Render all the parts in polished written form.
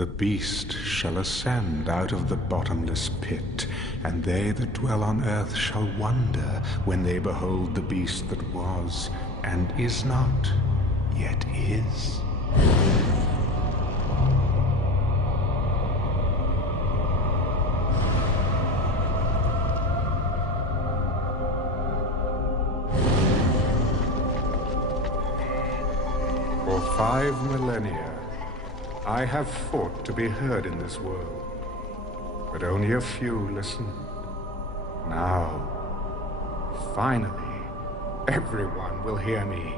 The beast shall ascend out of the bottomless pit, and they that dwell on earth shall wonder when they behold the beast that was, and is not, yet is. For 5 millennia, I have fought to be heard in this world, but only a few listened. Now, finally, everyone will hear me.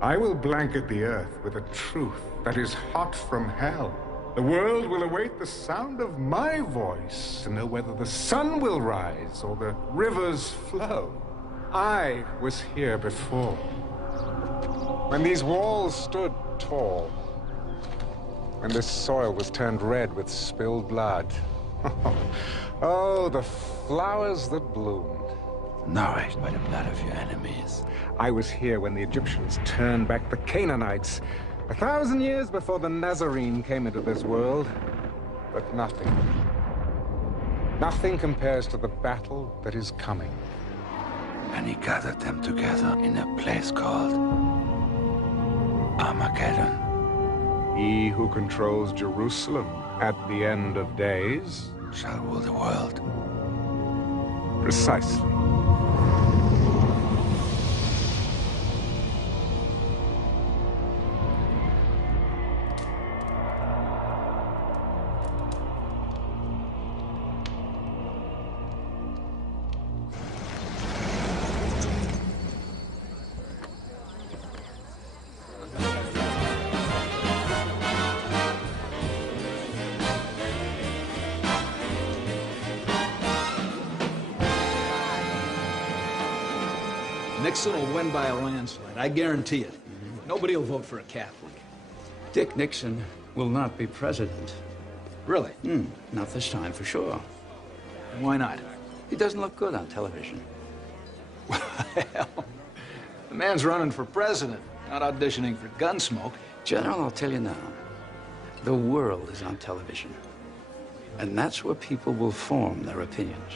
I will blanket the earth with a truth that is hot from hell. The world will await the sound of my voice to know whether the sun will rise or the rivers flow. I was here before, when these walls stood tall, when this soil was turned red with spilled blood. Oh, the flowers that bloomed. Nourished by the blood of your enemies. I was here when the Egyptians turned back the Canaanites, 1,000 years before the Nazarene came into this world. But nothing compares to the battle that is coming. And he gathered them together in a place called Armageddon. He who controls Jerusalem at the end of days shall rule the world. Precisely. Nixon will win by a landslide, I guarantee it. Nobody will vote for a Catholic. Dick Nixon will not be president. Really? Not this time, for sure. And why not? He doesn't look good on television. Well, the man's running for president, not auditioning for Gunsmoke. General, I'll tell you now, the world is on television. And that's where people will form their opinions.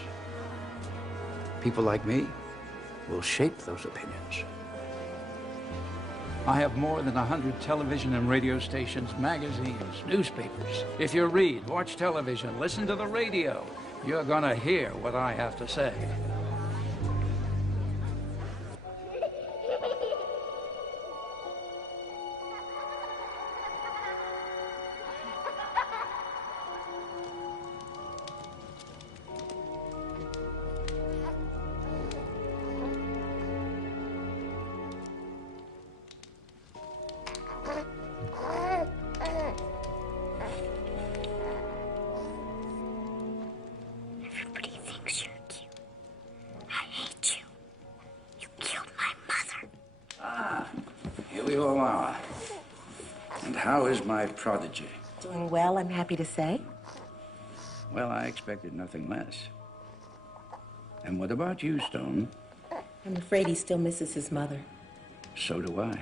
People like me will shape those opinions. I have more than 100 television and radio stations, magazines, newspapers. If you read, watch television, listen to the radio, you're gonna hear what I have to say. My prodigy. Doing well, I'm happy to say. Well, I expected nothing less. And what about you, Stone? I'm afraid he still misses his mother. So do I.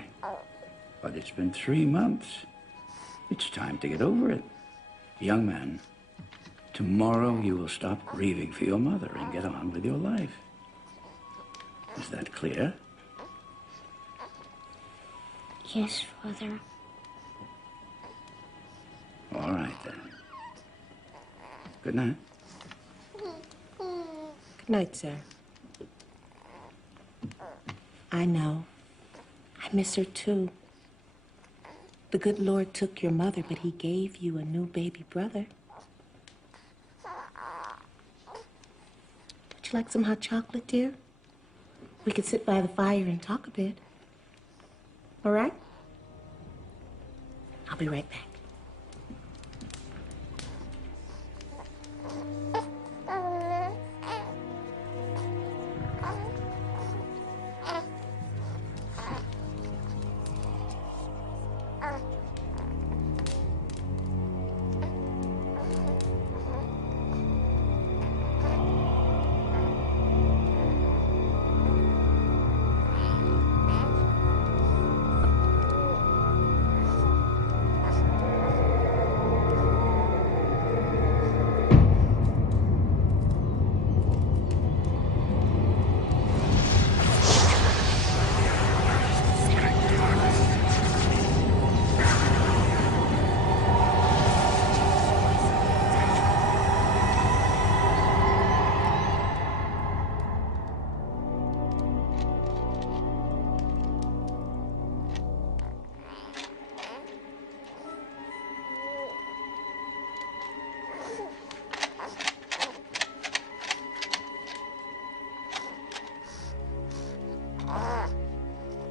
But it's been 3 months. It's time to get over it. Young man, tomorrow you will stop grieving for your mother and get on with your life. Is that clear? Yes, Father. All right, then. Good night. Good night, sir. I know. I miss her, too. The good Lord took your mother, but he gave you a new baby brother. Would you like some hot chocolate, dear? We could sit by the fire and talk a bit. All right? I'll be right back.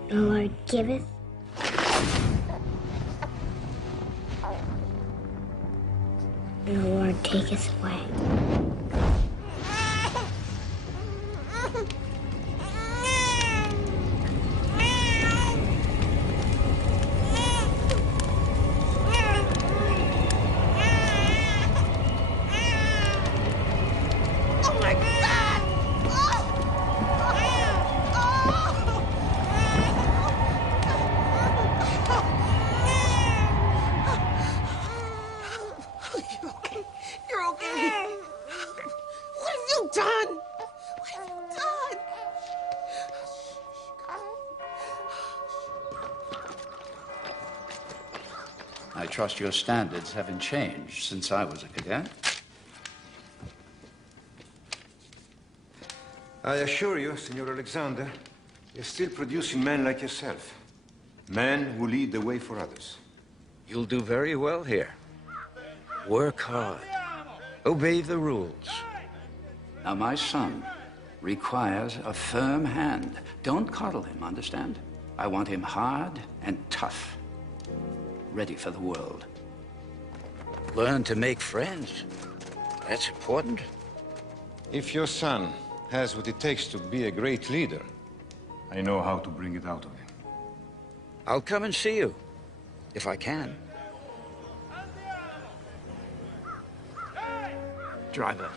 The Lord giveth, and the Lord taketh away. I trust your standards haven't changed since I was a cadet. I assure you, Senor Alexander, you're still producing men like yourself. Men who lead the way for others. You'll do very well here. Work hard. Obey the rules. Now, my son requires a firm hand. Don't coddle him, understand? I want him hard and tough. Ready for the world. Learn to make friends. That's important. If your son has what it takes to be a great leader, I know how to bring it out of him. I'll come and see you, if I can. Driver.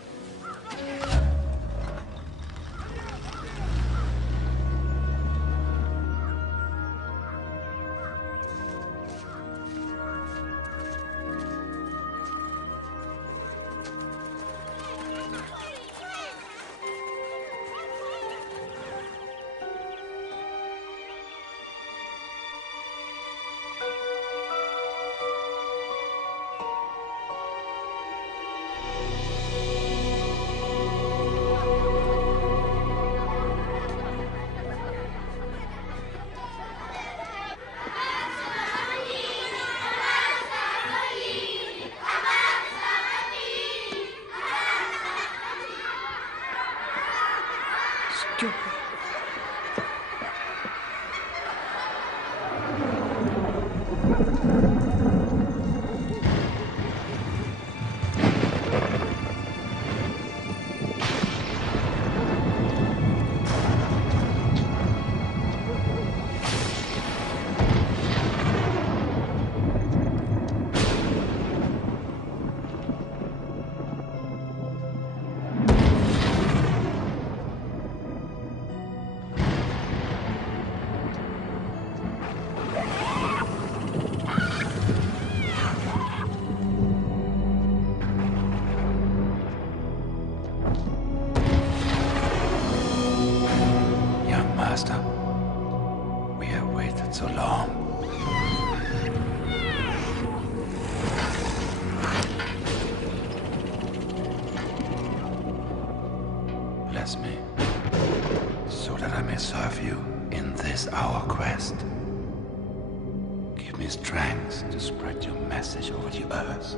Master, we have waited so long. Bless me, so that I may serve you in this our quest. Give me strength to spread your message over the earth.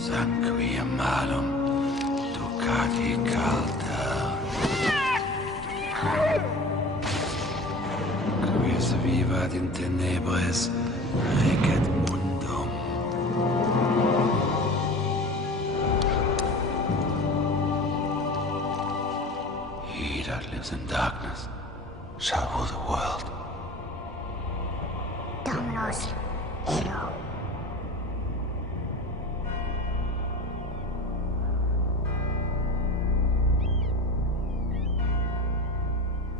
Sanguia malum, ducati calda. Quis vivat in tenebris, recet mundum. He that lives in darkness shall rule the world. Dominos, Ero.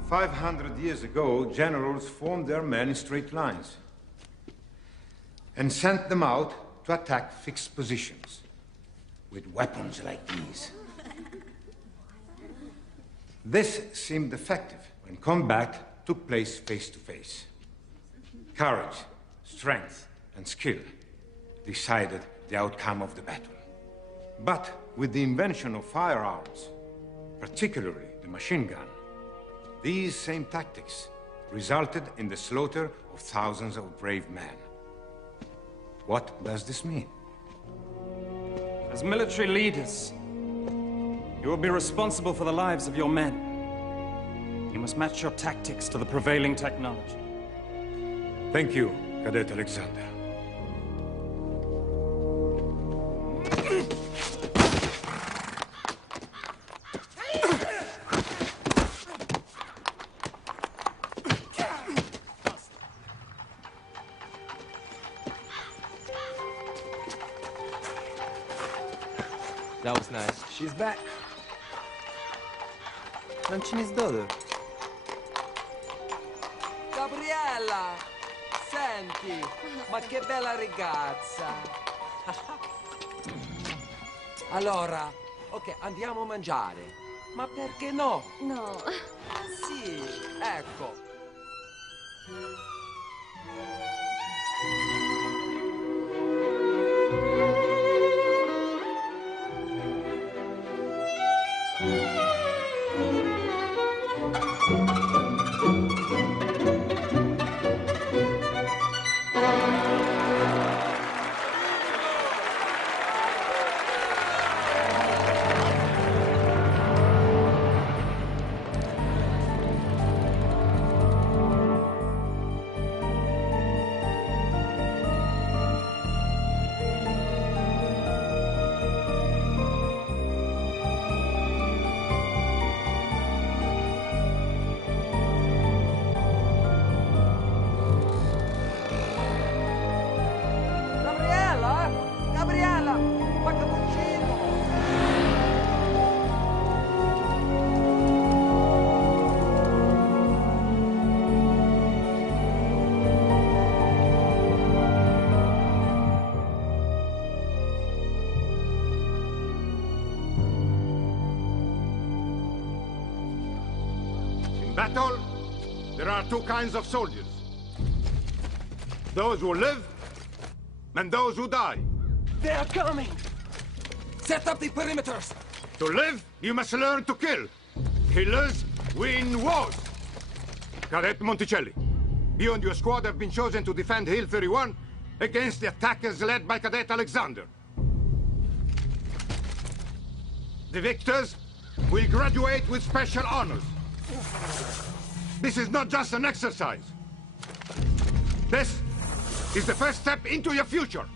500 years ago, generals formed their men in straight lines and sent them out to attack fixed positions with weapons like these. This seemed effective when combat took place face to face. Courage, strength, and skill decided the outcome of the battle. But with the invention of firearms, particularly the machine gun, these same tactics resulted in the slaughter of thousands of brave men. What does this mean? As military leaders, you will be responsible for the lives of your men. You must match your tactics to the prevailing technology. Thank you, Cadet Alexander. That was nice. She's back. Non ci sdodo. Gabriella! Senti, ma che bella ragazza! Allora, ok, andiamo a mangiare. Ma perché no? No. Sì, ecco. Gabriella, ma cappuccino! In battle, there are two kinds of soldiers. Those who live and those who die. They are coming! Set up the perimeters! To live, you must learn to kill. Killers win wars. Cadet Monticelli, you and your squad have been chosen to defend Hill 31 against the attackers led by Cadet Alexander. The victors will graduate with special honors. This is not just an exercise. This is the first step into your future.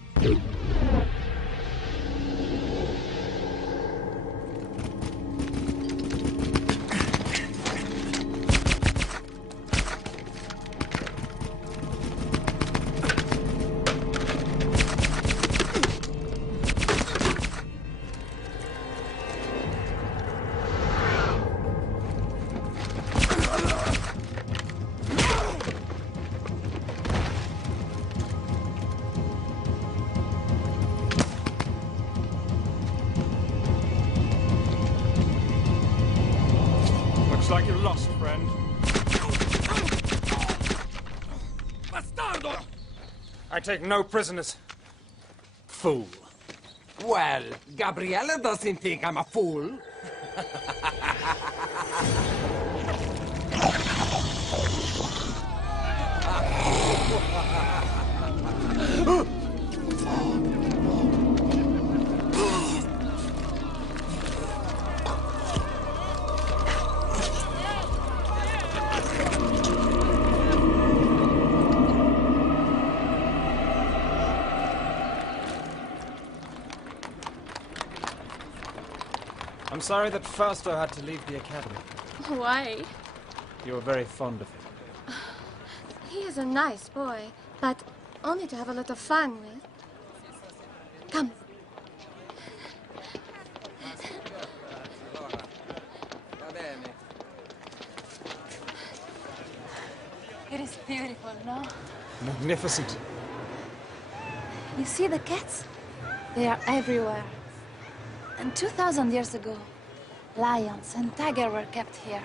Looks like you're lost, friend. Bastardo! I take no prisoners. Fool. Well, Gabriella doesn't think I'm a fool. I'm sorry that Fausto had to leave the academy. Why? You were very fond of him. He is a nice boy, but only to have a lot of fun with. Come. It is beautiful, no? Magnificent. You see the cats? They are everywhere. And 2,000 years ago, lions and tigers were kept here.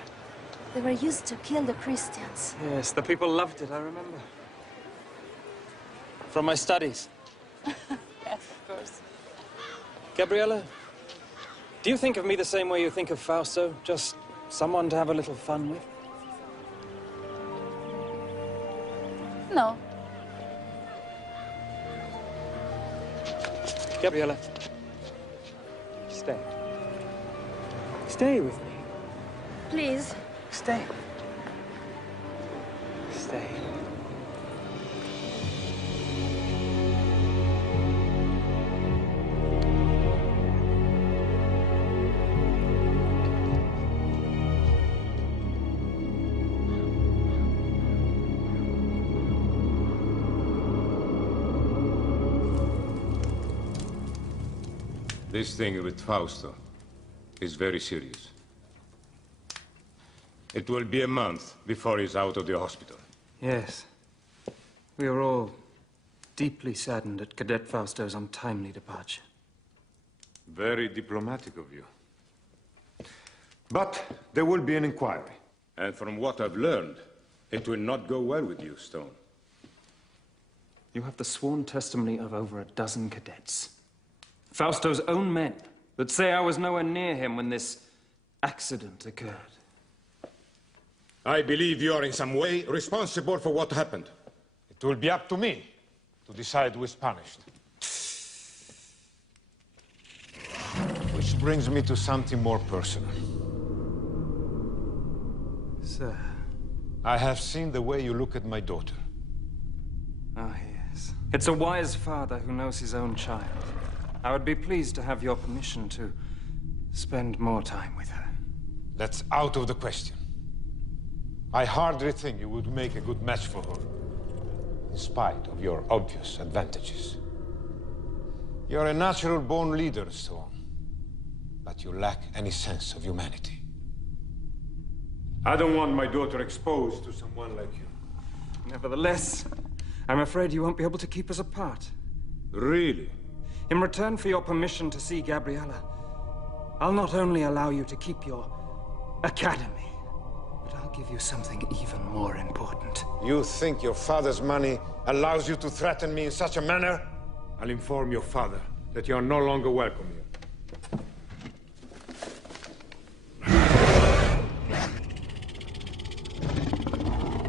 They were used to kill the Christians. Yes, the people loved it, I remember. From my studies. Yes, of course. Gabriella, do you think of me the same way you think of Fausto? Just someone to have a little fun with? No. Gabriella, stay. Stay with me. Please. Stay. Stay. This thing with Fausto is very serious. It will be a month before he's out of the hospital. Yes. We are all deeply saddened at Cadet Fausto's untimely departure. Very diplomatic of you. But there will be an inquiry. And from what I've learned, it will not go well with you, Stone. You have the sworn testimony of over a dozen cadets. Fausto's own men that say I was nowhere near him when this accident occurred. I believe you are in some way responsible for what happened. It will be up to me to decide who is punished. Which brings me to something more personal. Sir. I have seen the way you look at my daughter. Ah, yes. It's a wise father who knows his own child. I would be pleased to have your permission to spend more time with her. That's out of the question. I hardly think you would make a good match for her, in spite of your obvious advantages. You're a natural-born leader, Stone, but you lack any sense of humanity. I don't want my daughter exposed to someone like you. Nevertheless, I'm afraid you won't be able to keep us apart. Really? In return for your permission to see Gabriella, I'll not only allow you to keep your academy, but I'll give you something even more important. You think your father's money allows you to threaten me in such a manner? I'll inform your father that you are no longer welcome here.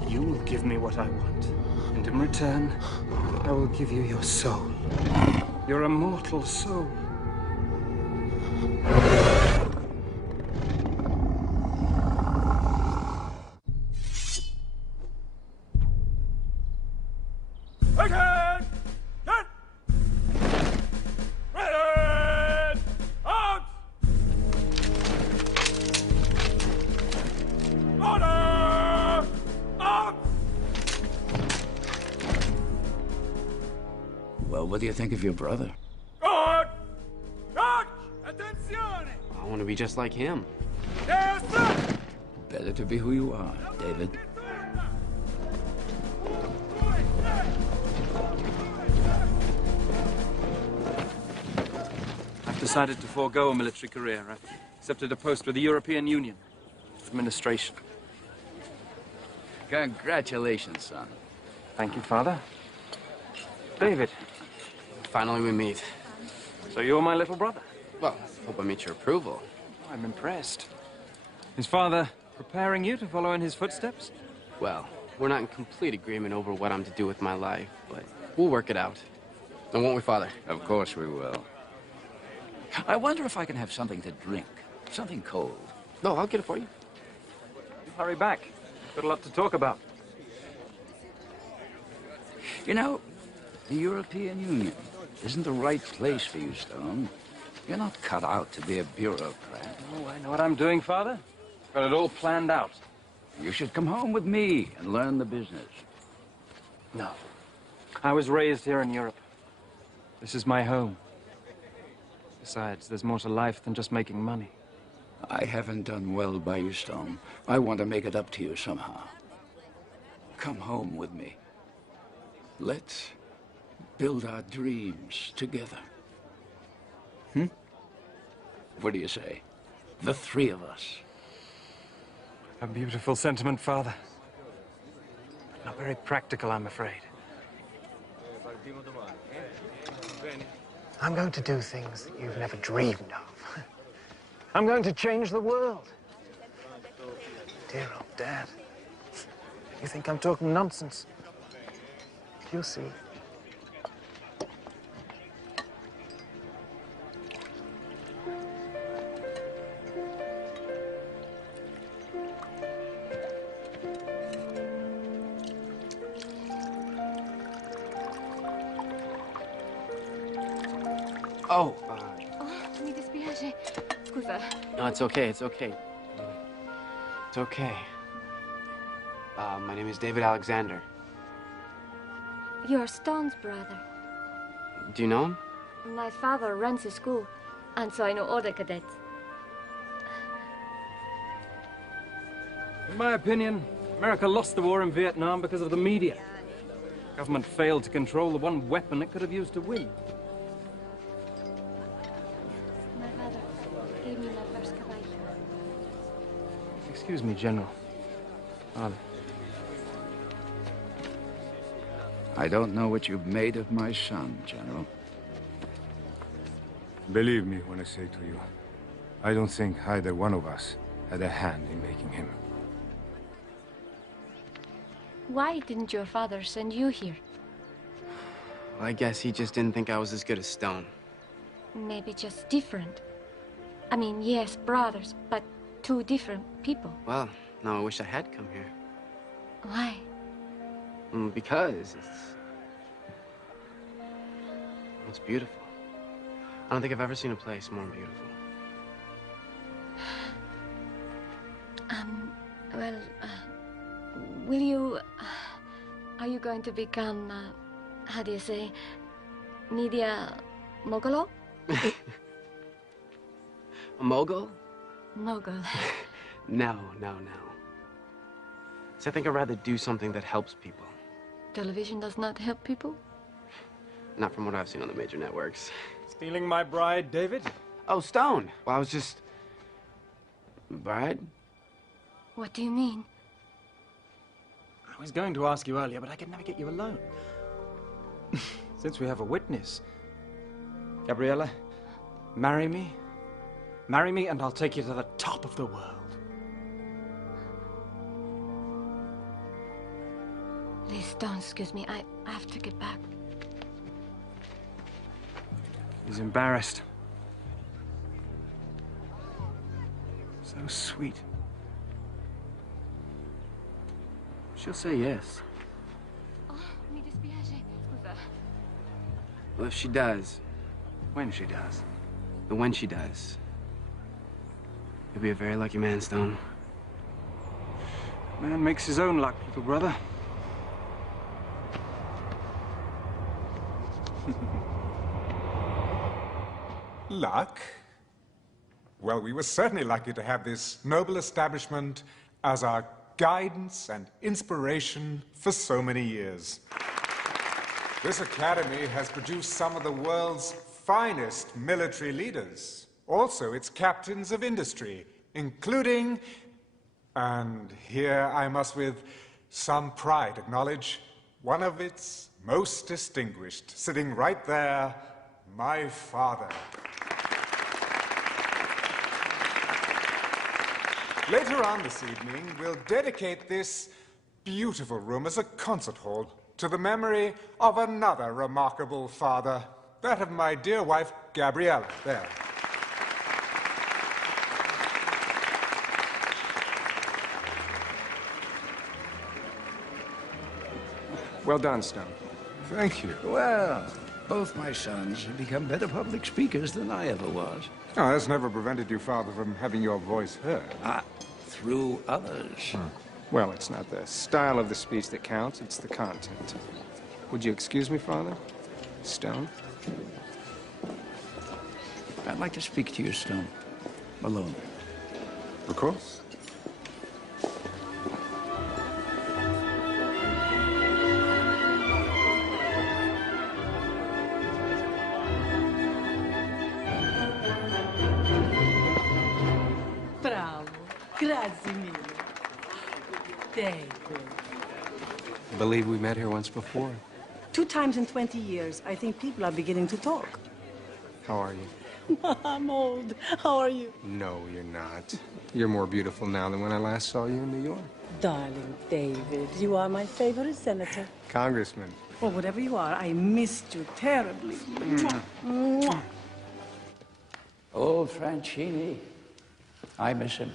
You will give me what I want, and in return, I will give you your soul. Your immortal soul. Again! Get! Ready! Out! Order! Out! Well, what do you think of your brother? Good! March! Attenzione! I want to be just like him. Yes, sir! Better to be who you are, David. I've decided to forego a military career. I've accepted a post with the European Union. Administration. Congratulations, son. Thank you, Father. David. Finally we meet. So you're my little brother? Well, hope I meet your approval. I'm impressed. Is Father preparing you to follow in his footsteps? Well, we're not in complete agreement over what I'm to do with my life, but we'll work it out. And won't we, Father? Of course we will. I wonder if I can have something to drink. Something cold. No, I'll get it for you. You hurry back. Got a lot to talk about. You know, the European Union isn't the right place for you, Stone. You're not cut out to be a bureaucrat. Oh, I know what I'm doing, Father. Got it all planned out. You should come home with me and learn the business. No. I was raised here in Europe. This is my home. Besides, there's more to life than just making money. I haven't done well by you, Stone. I want to make it up to you somehow. Come home with me. Let's build our dreams together. What do you say? The three of us. A beautiful sentiment, Father. Not very practical, I'm afraid. I'm going to do things that you've never dreamed of. I'm going to change the world. Dear old Dad. You think I'm talking nonsense? You'll see. Oh, mi dispiace. Scusa. no, it's okay, it's okay. It's okay. My name is David Alexander. You're Stone's brother. Do you know him? My father runs a school, and so I know all the cadets. In my opinion, America lost the war in Vietnam because of the media. Government failed to control the one weapon it could have used to win. My father gave me my first caballo. Excuse me, General. Father. I don't know what you've made of my son, General. Believe me when I say to you, I don't think either one of us had a hand in making him. Why didn't your father send you here? Well, I guess he just didn't think I was as good as Stone. Maybe just different. I mean, yes, brothers, but two different people. Well, now I wish I had come here. Why? Because it's beautiful. I don't think I've ever seen a place more beautiful. Well, will you... are you going to become, how do you say, media mogul? A mogul? Mogul. No. So I think I'd rather do something that helps people. Television does not help people? Not from what I've seen on the major networks. Stealing my bride, David? Oh, Stone. Well, I was just... Bride? What do you mean? I was going to ask you earlier, but I could never get you alone. Since we have a witness. Gabriella, marry me. Marry me and I'll take you to the top of the world. Please don't excuse me. I have to get back. He's embarrassed. So sweet. She'll say yes. Oh, mi dispiace. Scusa. Well, if she does... When she does. The when she does. You'll be a very lucky man, Stone. Man makes his own luck, little brother. Luck? Well, we were certainly lucky to have this noble establishment as our guidance and inspiration for so many years. This academy has produced some of the world's finest military leaders, also its captains of industry, including, and here I must with some pride acknowledge, one of its most distinguished, sitting right there, my father. Later on this evening, we'll dedicate this beautiful room as a concert hall to the memory of another remarkable father, that of my dear wife, Gabriella, there. Well done, Stone. Thank you. Well, both my sons have become better public speakers than I ever was. Oh, that's never prevented you, Father, from having your voice heard. Through others. Well, it's not the style of the speech that counts, it's the content. Would you excuse me, Father? Stone? I'd like to speak to you, Stone. Alone. Of course. Bravo. Grazie mille. Thank you. I believe we met here once before. 2 times in 20 years, I think people are beginning to talk. How are you? I'm old. How are you? No, you're not. You're more beautiful now than when I last saw you in New York. Darling David, you are my favorite senator. Congressman. Or whatever you are, I missed you terribly. Mwah. Old Franchini. I miss him.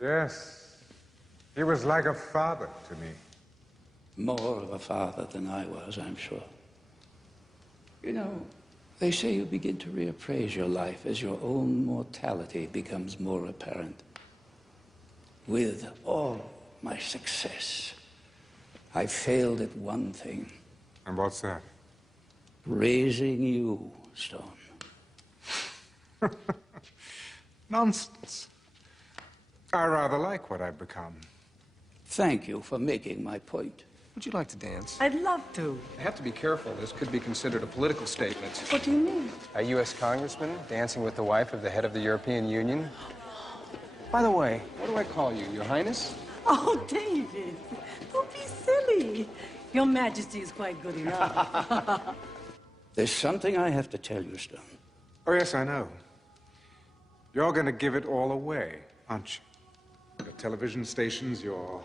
Yes. He was like a father to me. More of a father than I was, I'm sure. You know, they say you begin to reappraise your life as your own mortality becomes more apparent. With all my success, I failed at one thing. And what's that? Raising you, Stone. Nonsense. I rather like what I've become. Thank you for making my point. Would you like to dance? I'd love to. I have to be careful. This could be considered a political statement. What do you mean? A U.S. congressman dancing with the wife of the head of the European Union? By the way, what do I call you? Your Highness? Oh, David, don't be silly. Your Majesty is quite good enough. There's something I have to tell you, Stone. Oh, yes, I know. You're going to give it all away, aren't you? Your television stations, your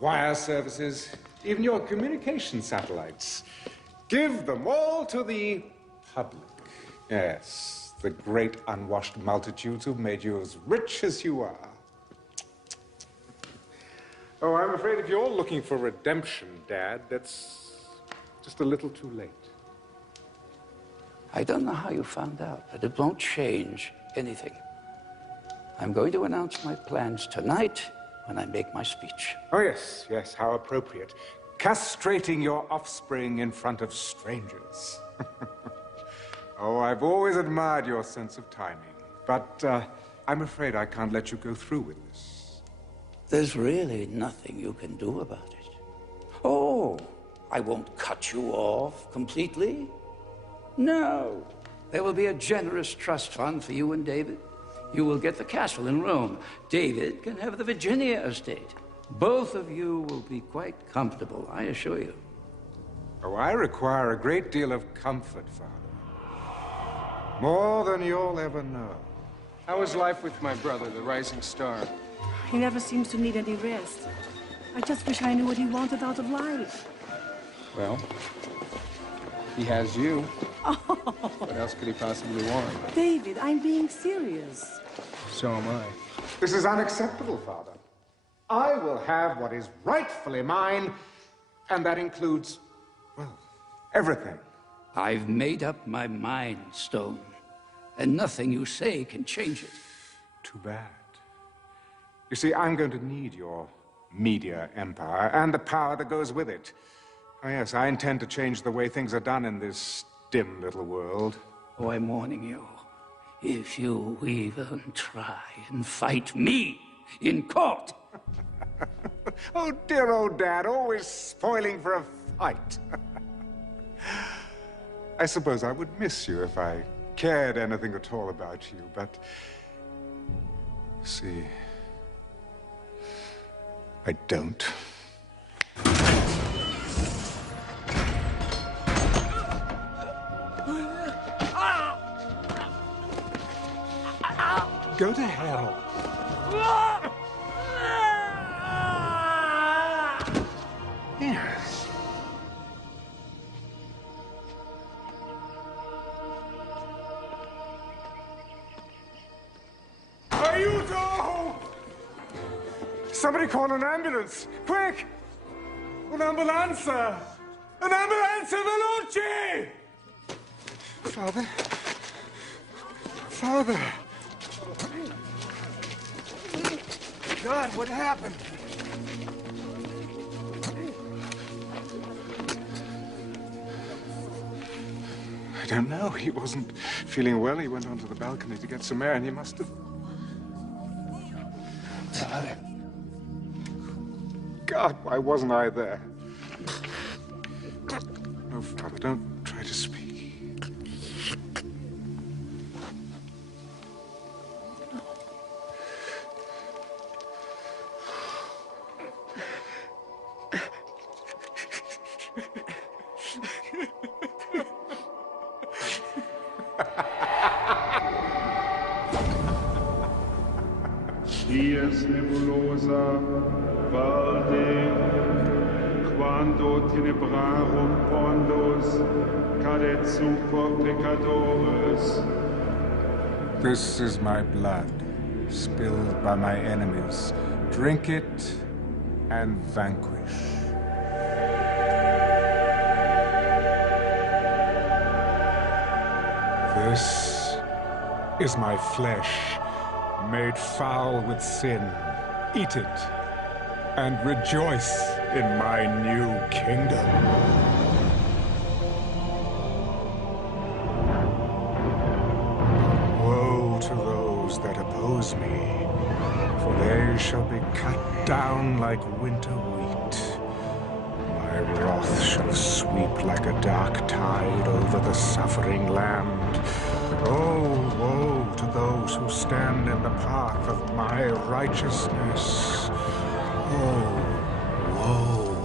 wire services, even your communication satellites. Give them all to the public. Yes, the great unwashed multitudes who've made you as rich as you are. Oh, I'm afraid if you're looking for redemption, Dad, that's just a little too late. I don't know how you found out, but it won't change anything. I'm going to announce my plans tonight when I make my speech. Oh, yes, yes, how appropriate. Castrating your offspring in front of strangers. Oh, I've always admired your sense of timing, but I'm afraid I can't let you go through with this. There's really nothing you can do about it. Oh, I won't cut you off completely. No, there will be a generous trust fund for you and David. You will get the castle in Rome. David can have the Virginia estate. Both of you will be quite comfortable, I assure you. Oh, I require a great deal of comfort, Father. More than you'll ever know. How is life with my brother, the rising star? He never seems to need any rest. I just wish I knew what he wanted out of life. Well, he has you. What else could he possibly want? David, I'm being serious. So am I. This is unacceptable, Father. I will have what is rightfully mine, and that includes, well, everything. I've made up my mind, Stone, and nothing you say can change it. Too bad. You see, I'm going to need your media empire and the power that goes with it. Oh, yes, I intend to change the way things are done in this dim little world. Oh, I'm warning you. If you even try and fight me in court. Oh, dear old Dad, always spoiling for a fight. I suppose I would miss you if I cared anything at all about you, but... see... I don't. Go to hell. Yes. Aiuto! Somebody call an ambulance! Quick! Un'ambulanza! Un'ambulanza veloce! Father? Father! God, what happened? I don't know. He wasn't feeling well. He went onto the balcony to get some air, and he must have... Father. God, why wasn't I there? No, Father, don't try to speak. Dies nebulosa, valde, quando tenebrarum pondos, cadet super pecadores. This is my blood, spilled by my enemies. Drink it and vanquish. This is my flesh, made foul with sin. Eat it, and rejoice in my new kingdom. Woe to those that oppose me, for they shall be cut down like winter wheat. My wrath shall sweep like a dark tide over the suffering land. Oh, woe to those who stand in the path of my righteousness. Oh, woe.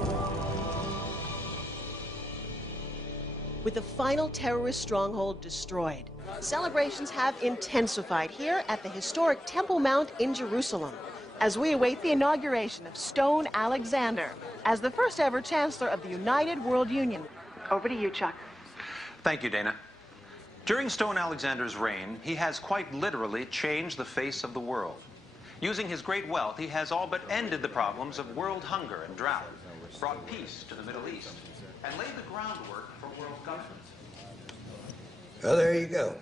With the final terrorist stronghold destroyed, celebrations have intensified here at the historic Temple Mount in Jerusalem as we await the inauguration of Stone Alexander as the first ever Chancellor of the United World Union. Over to you, Chuck. Thank you, Dana. During Stone Alexander's reign, he has quite literally changed the face of the world. Using his great wealth, he has all but ended the problems of world hunger and drought, brought peace to the Middle East, and laid the groundwork for world government. Well, there you go.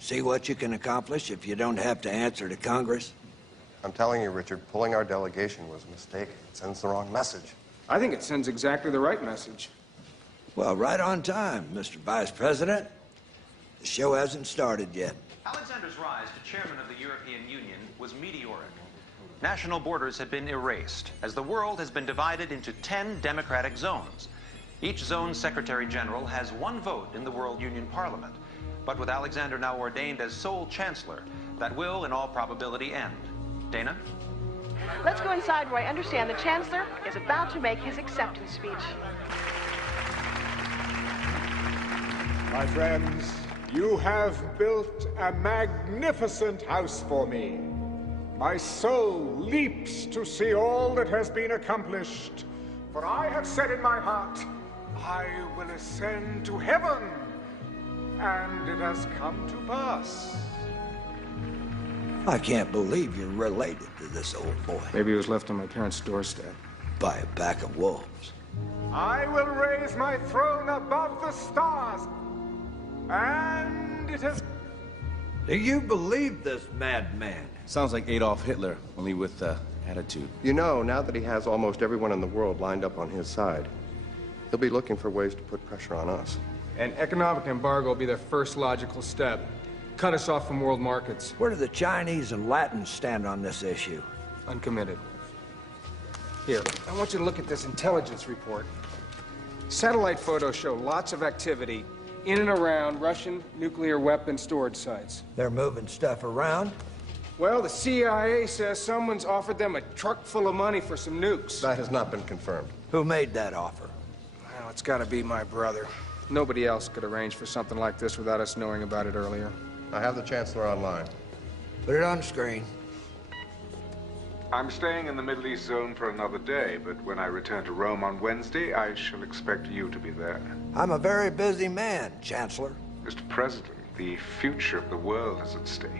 See what you can accomplish if you don't have to answer to Congress? I'm telling you, Richard, pulling our delegation was a mistake. It sends the wrong message. I think it sends exactly the right message. Well, right on time, Mr. Vice President. The show hasn't started yet. Alexander's rise to chairman of the European Union was meteoric. National borders had been erased, as the world has been divided into 10 democratic zones. Each zone's Secretary General has one vote in the World Union Parliament. But with Alexander now ordained as sole Chancellor, that will, in all probability, end. Dana? Let's go inside where I understand the Chancellor is about to make his acceptance speech. My friends, you have built a magnificent house for me. My soul leaps to see all that has been accomplished. For I have said in my heart, I will ascend to heaven. And it has come to pass. I can't believe you're related to this old boy. Maybe he was left on my parents' doorstep. By a pack of wolves. I will raise my throne above the stars. And it has... Do you believe this madman? Sounds like Adolf Hitler, only with attitude. You know, now that he has almost everyone in the world lined up on his side, he'll be looking for ways to put pressure on us. An economic embargo will be their first logical step. Cut us off from world markets. Where do the Chinese and Latins stand on this issue? Uncommitted. Here, I want you to look at this intelligence report. Satellite photos show lots of activity in and around Russian nuclear weapon storage sites. They're moving stuff around? Well, the CIA says someone's offered them a truck full of money for some nukes. That has not been confirmed. Who made that offer? Well, it's gotta be my brother. Nobody else could arrange for something like this without us knowing about it earlier. I have the Chancellor online. Put it on the screen. I'm staying in the Middle East zone for another day, but when I return to Rome on Wednesday, I shall expect you to be there. I'm a very busy man, Chancellor. Mr. President, the future of the world is at stake.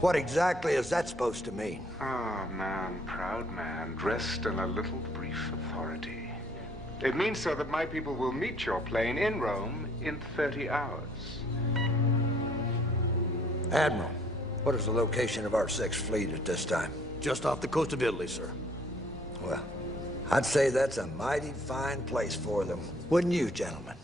What exactly is that supposed to mean? Ah, man, proud man, dressed in a little brief authority. It means, sir, that my people will meet your plane in Rome in 30 hours. Admiral, what is the location of our Sixth Fleet at this time? Just off the coast of Italy, sir. Well, I'd say that's a mighty fine place for them. Wouldn't you, gentlemen?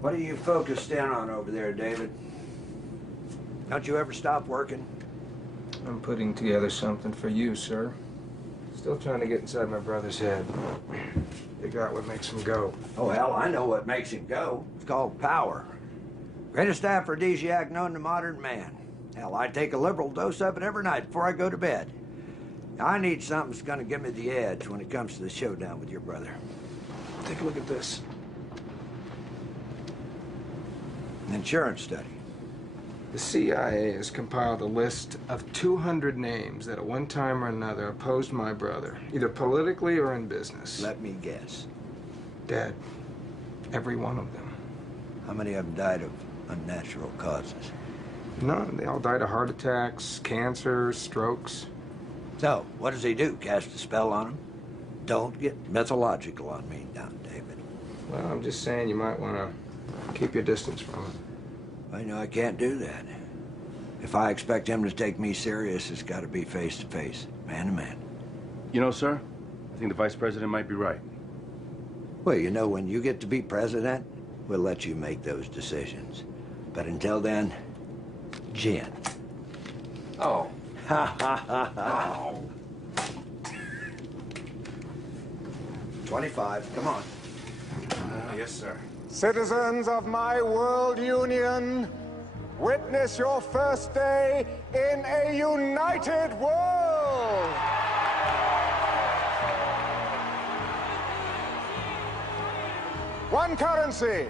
What are you focused in on over there, David? Don't you ever stop working? I'm putting together something for you, sir. Still trying to get inside my brother's head. Figure out what makes him go. Oh, hell, I know what makes him go. It's called power. Greatest aphrodisiac known to modern man. Hell, I take a liberal dose of it every night before I go to bed. I need something that's gonna give me the edge when it comes to the showdown with your brother. Take a look at this. An insurance study. The CIA has compiled a list of 200 names that at one time or another opposed my brother, either politically or in business. Let me guess. Dead. Every one of them. How many of them died of unnatural causes? None. They all died of heart attacks, cancer, strokes. So, what does he do? Cast a spell on him? Don't get mythological on me now, David. Well, I'm just saying you might want to keep your distance from him. I know I can't do that. If I expect him to take me serious, it's got to be face to face, man to man. You know, sir, I think the vice president might be right. Well, you know, when you get to be president, we'll let you make those decisions. But until then, gin. Oh. Ha ha ha ha. 25, come on. Yes, sir. Citizens of my world union, witness your first day in a united world. One currency,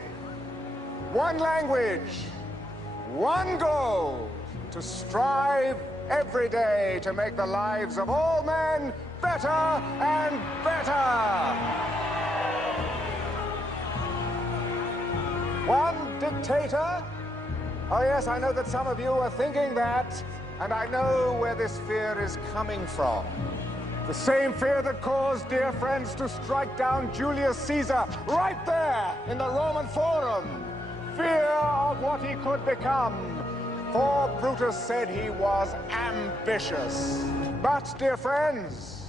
one language, one goal, to strive every day to make the lives of all men better and better. One dictator? Oh yes, I know that some of you are thinking that, and I know where this fear is coming from. The same fear that caused dear friends to strike down Julius Caesar right there in the Roman Forum. Fear of what he could become. For Brutus said he was ambitious. But, dear friends,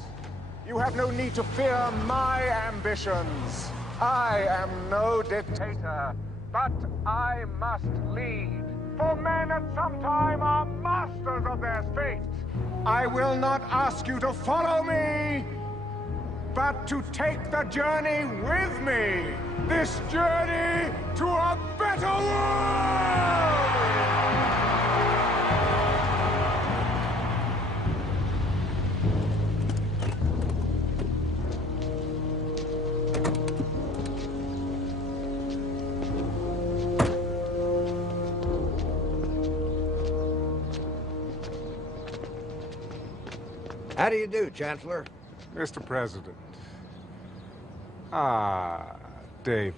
you have no need to fear my ambitions. I am no dictator. But I must lead, for men at some time are masters of their fate. I will not ask you to follow me, but to take the journey with me. This journey to a better world! How do you do, Chancellor? Mr. President. Ah, David.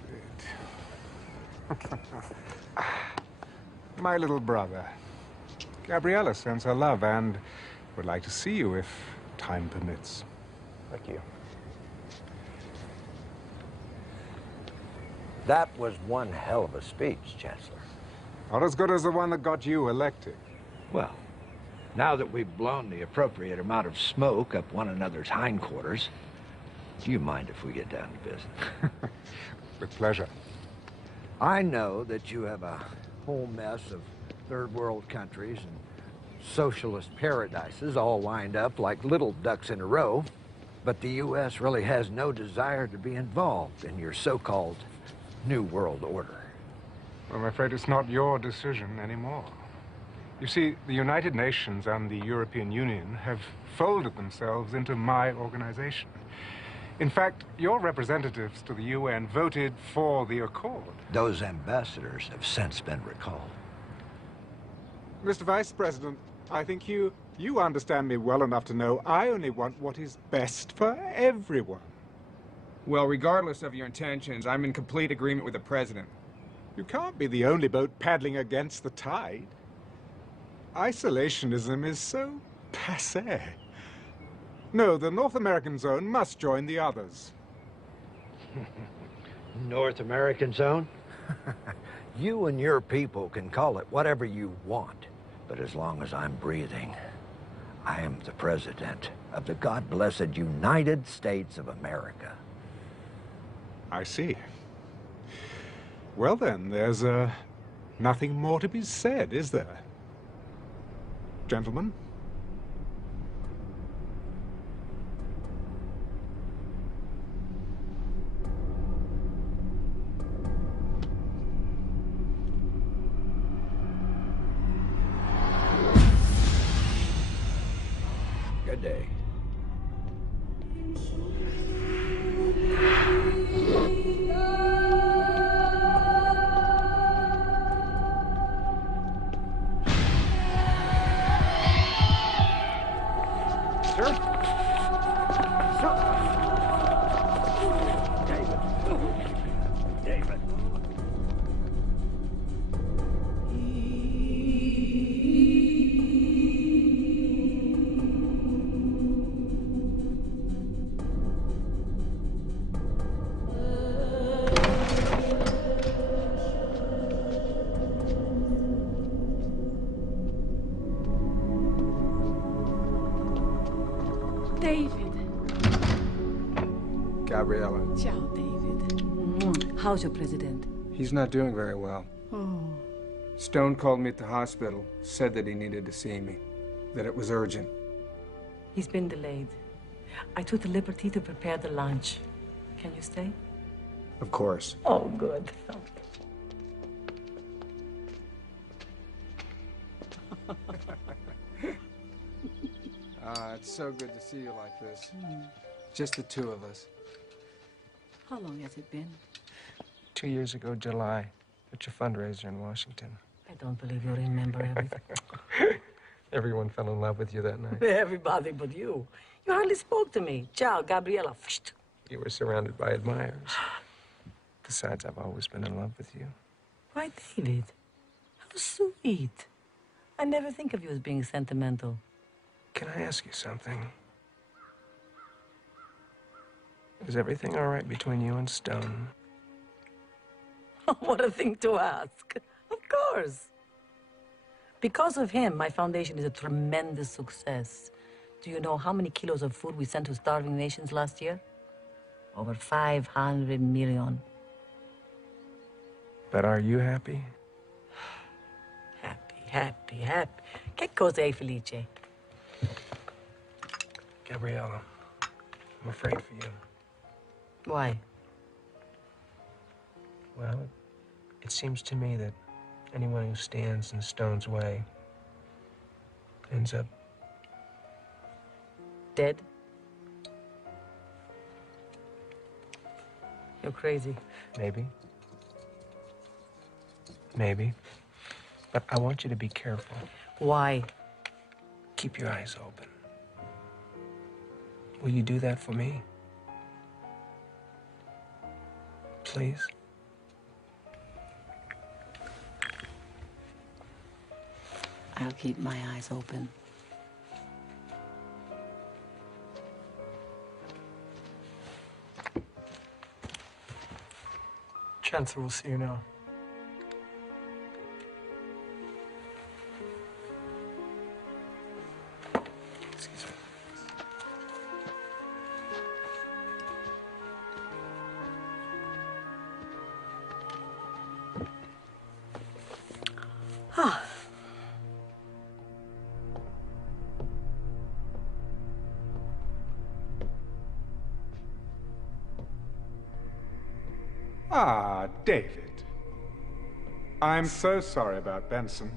My little brother. Gabriella sends her love and would like to see you if time permits. Thank you. That was one hell of a speech, Chancellor. Not as good as the one that got you elected. Well, now that we've blown the appropriate amount of smoke up one another's hindquarters, do you mind if we get down to business? With pleasure. I know that you have a whole mess of third world countries and socialist paradises all lined up like little ducks in a row, but the U.S. really has no desire to be involved in your so-called New World Order. Well, I'm afraid it's not your decision anymore. You see, the United Nations and the European Union have folded themselves into my organization. In fact, your representatives to the UN voted for the accord. Those ambassadors have since been recalled. Mr. Vice President, I think you understand me well enough to know I only want what is best for everyone. Well, regardless of your intentions, I'm in complete agreement with the President. You can't be the only boat paddling against the tide. Isolationism is so passé. No, the North American zone must join the others. North American zone? You and your people can call it whatever you want, but as long as I'm breathing, I am the President of the God-blessed United States of America. I see. Well then, there's nothing more to be said, is there? Gentlemen? day. Sir? Sir? David. David. Gabriella. Ciao, David. How's your president? He's not doing very well. Oh. Stone called me at the hospital, said that he needed to see me, that it was urgent. He's been delayed. I took the liberty to prepare the lunch. Can you stay? Of course. Oh, good. It's so good to see you like this. Just the two of us. How long has it been? 2 years ago, July, at your fundraiser in Washington. I don't believe you remember everything. Everyone fell in love with you that night. Everybody but you. You hardly spoke to me. Ciao, Gabriella. You were surrounded by admirers. Besides, I've always been in love with you. Why, David? How sweet. I never think of you as being sentimental. Can I ask you something? Is everything all right between you and Stone? What a thing to ask. Of course. Because of him, my foundation is a tremendous success. Do you know how many kilos of food we sent to starving nations last year? Over 500 million. But are you happy? Happy. Che cos'è felice? Gabriella, I'm afraid for you. Why? Well, it seems to me that anyone who stands in Stone's way ends up dead? You're crazy. Maybe. But I want you to be careful. Why? Keep your eyes open. Will you do that for me? Please? I'll keep my eyes open. Chancellor will see you now. Excuse me. Ah. Ah, David. I'm so sorry about Benson.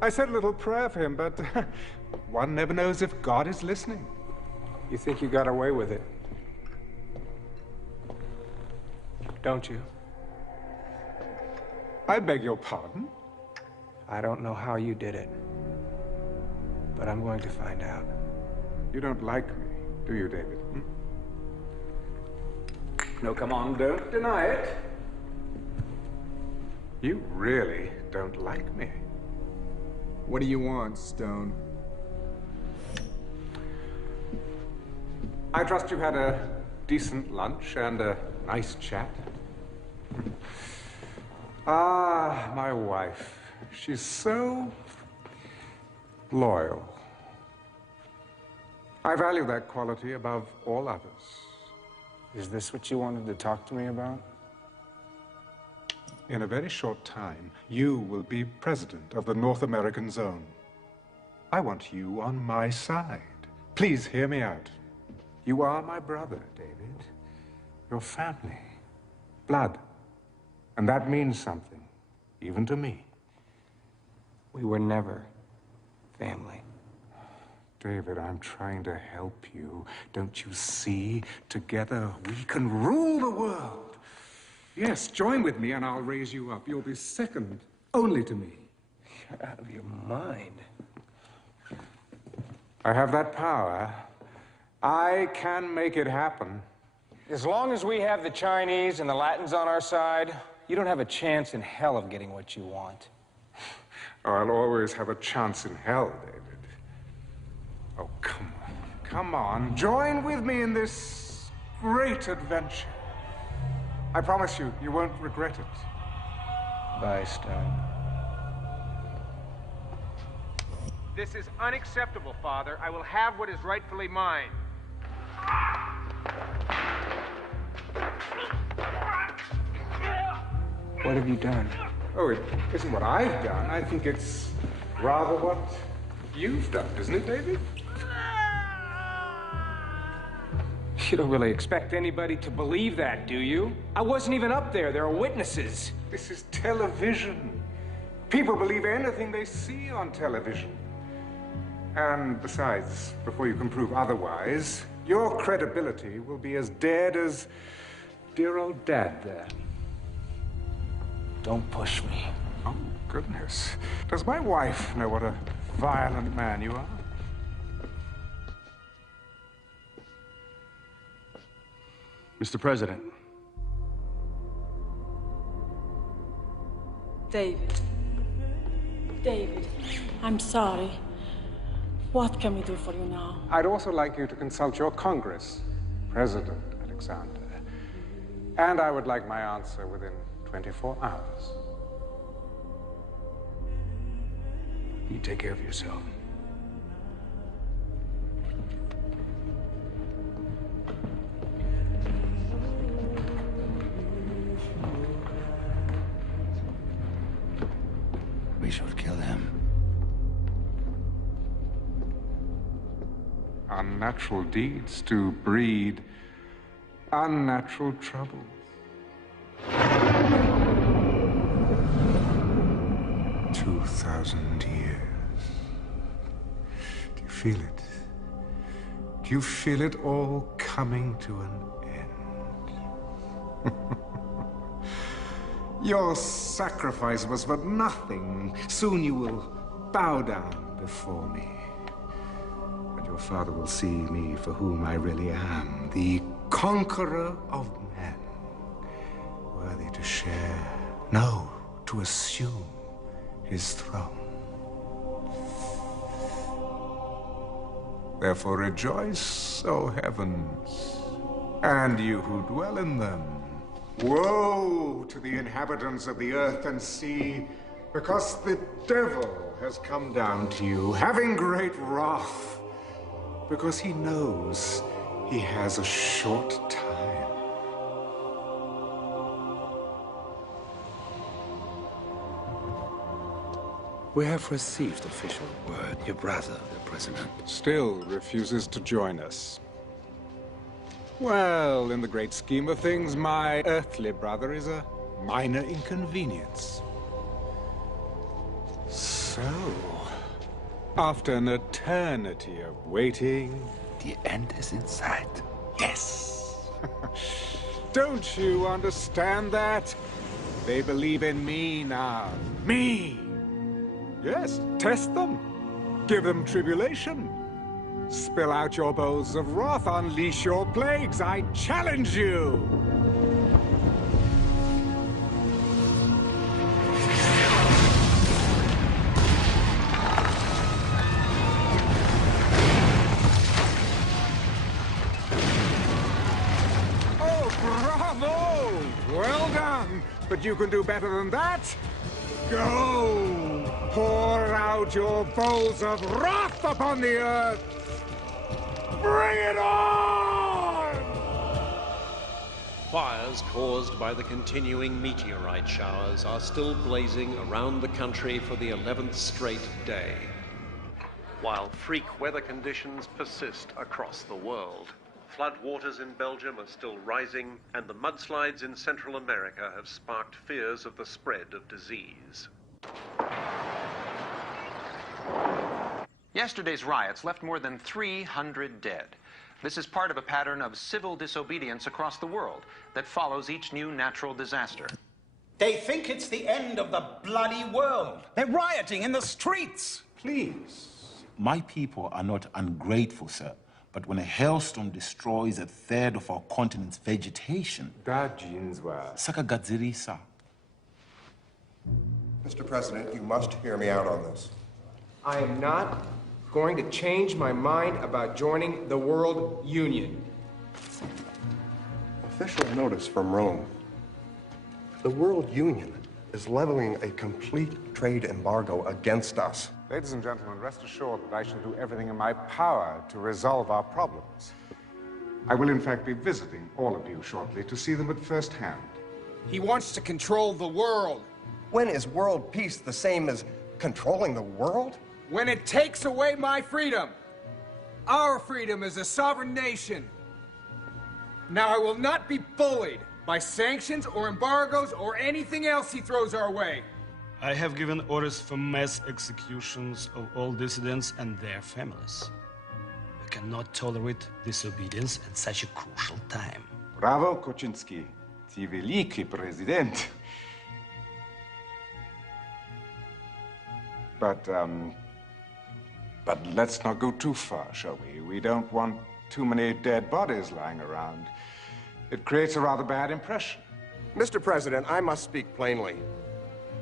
I said a little prayer for him, but one never knows if God is listening. You think you got away with it? Don't you? I beg your pardon? I don't know how you did it, but I'm going to find out. You don't like me, do you, David? No, come on, don't deny it. You really don't like me. What do you want, Stone? I trust you had a decent lunch and a nice chat. Ah, my wife. She's so loyal. I value that quality above all others. Is this what you wanted to talk to me about? In a very short time, you will be president of the North American Zone. I want you on my side. Please hear me out. You are my brother, David. Your family. Blood. And that means something, even to me. We were never family. David, I'm trying to help you. Don't you see? Together we can rule the world. Yes, join with me and I'll raise you up. You'll be second only to me. You're out of your mind. I have that power. I can make it happen. As long as we have the Chinese and the Latins on our side, you don't have a chance in hell of getting what you want. Oh, I'll always have a chance in hell, David. Oh, come on. Come on. Join with me in this great adventure. I promise you, you won't regret it. Bye, Stone. This is unacceptable, Father. I will have what is rightfully mine. What have you done? Oh, it isn't what I've done. I think it's rather what you've done, isn't it, David? You don't really expect anybody to believe that, do you? I wasn't even up there. There are witnesses. This is television. People believe anything they see on television. And besides, before you can prove otherwise, your credibility will be as dead as dear old Dad there. Don't push me. Oh, goodness. Does my wife know what a violent man you are? Mr. President. David. David, I'm sorry. What can we do for you now? I'd also like you to consult your Congress, President Alexander. And I would like my answer within 24 hours. You take care of yourself. We should kill him. Unnatural deeds do breed unnatural troubles. 2,000 years. Do you feel it? Do you feel it all coming to an end? Your sacrifice was for nothing. Soon you will bow down before me. And your father will see me for whom I really am, the conqueror of men, worthy to share, no, to assume his throne. Therefore rejoice, O heavens, and you who dwell in them. Woe to the inhabitants of the earth and sea, because the devil has come down to you, having great wrath, because he knows he has a short time. We have received official word. Your brother, the president, Still refuses to join us. Well, in the great scheme of things, my earthly brother is a minor inconvenience. So, after an eternity of waiting... The end is in sight. Yes! Don't you understand that? They believe in me now. Me! Yes, test them. Give them tribulation. Spill out your bowls of wrath, unleash your plagues. I challenge you! Oh, bravo! Well done! But you can do better than that. Go! Pour out your bowls of wrath upon the earth! Bring it on! Fires caused by the continuing meteorite showers are still blazing around the country for the 11th straight day, while freak weather conditions persist across the world. Floodwaters in Belgium are still rising, and the mudslides in Central America have sparked fears of the spread of disease. Yesterday's riots left more than 300 dead. This is part of a pattern of civil disobedience across the world that follows each new natural disaster. They think it's the end of the bloody world. They're rioting in the streets. Please. My people are not ungrateful, sir. But when a hailstorm destroys a third of our continent's vegetation... Sakagadzirisa. Mr. President, you must hear me out on this. I am not going to change my mind about joining the World Union. Official notice from Rome. The World Union is leveling a complete trade embargo against us. Ladies and gentlemen, rest assured that I shall do everything in my power to resolve our problems. I will in fact be visiting all of you shortly to see them at first hand. He wants to control the world. When is world peace the same as controlling the world? When it takes away my freedom. Our freedom as a sovereign nation. Now, I will not be bullied by sanctions or embargoes or anything else he throws our way. I have given orders for mass executions of all dissidents and their families. We cannot tolerate disobedience at such a crucial time. Bravo, Koczynski. Ty wielki prezydent. But let's not go too far, shall we? We don't want too many dead bodies lying around. It creates a rather bad impression. Mr. President, I must speak plainly.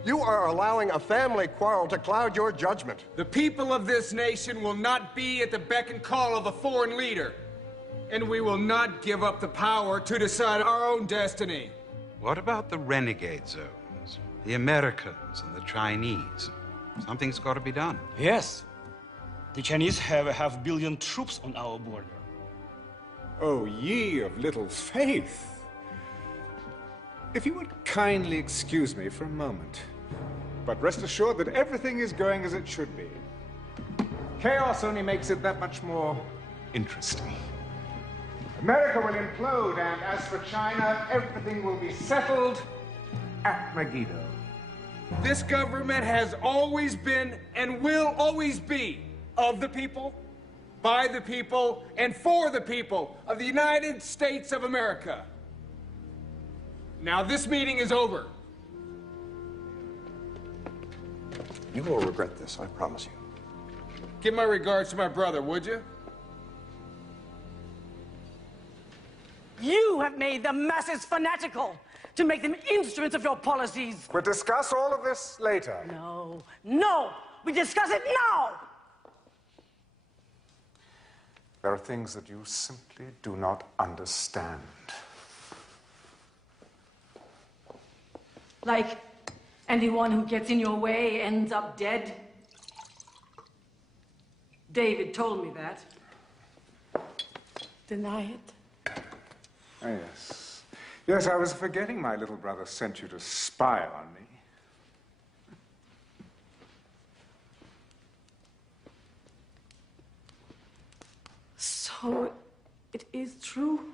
You are allowing a family quarrel to cloud your judgment. The people of this nation will not be at the beck and call of a foreign leader. And we will not give up the power to decide our own destiny. What about the renegade zones? The Americans and the Chinese? Something's got to be done. Yes. The Chinese have 500 million troops on our border. Oh, ye of little faith. If you would kindly excuse me for a moment. But rest assured that everything is going as it should be. Chaos only makes it that much more interesting. America will implode, and as for China, everything will be settled at Megiddo. This government has always been and will always be of the people, by the people, and for the people of the United States of America. Now, this meeting is over. You will regret this, I promise you. Give my regards to my brother, would you? You have made the masses fanatical to make them instruments of your policies. We'll discuss all of this later. No, no, we discuss it now. There are things that you simply do not understand. Like anyone who gets in your way ends up dead. David told me that. Deny it. Oh, yes. Yes, I was forgetting my little brother sent you to spy on me. So, it is true?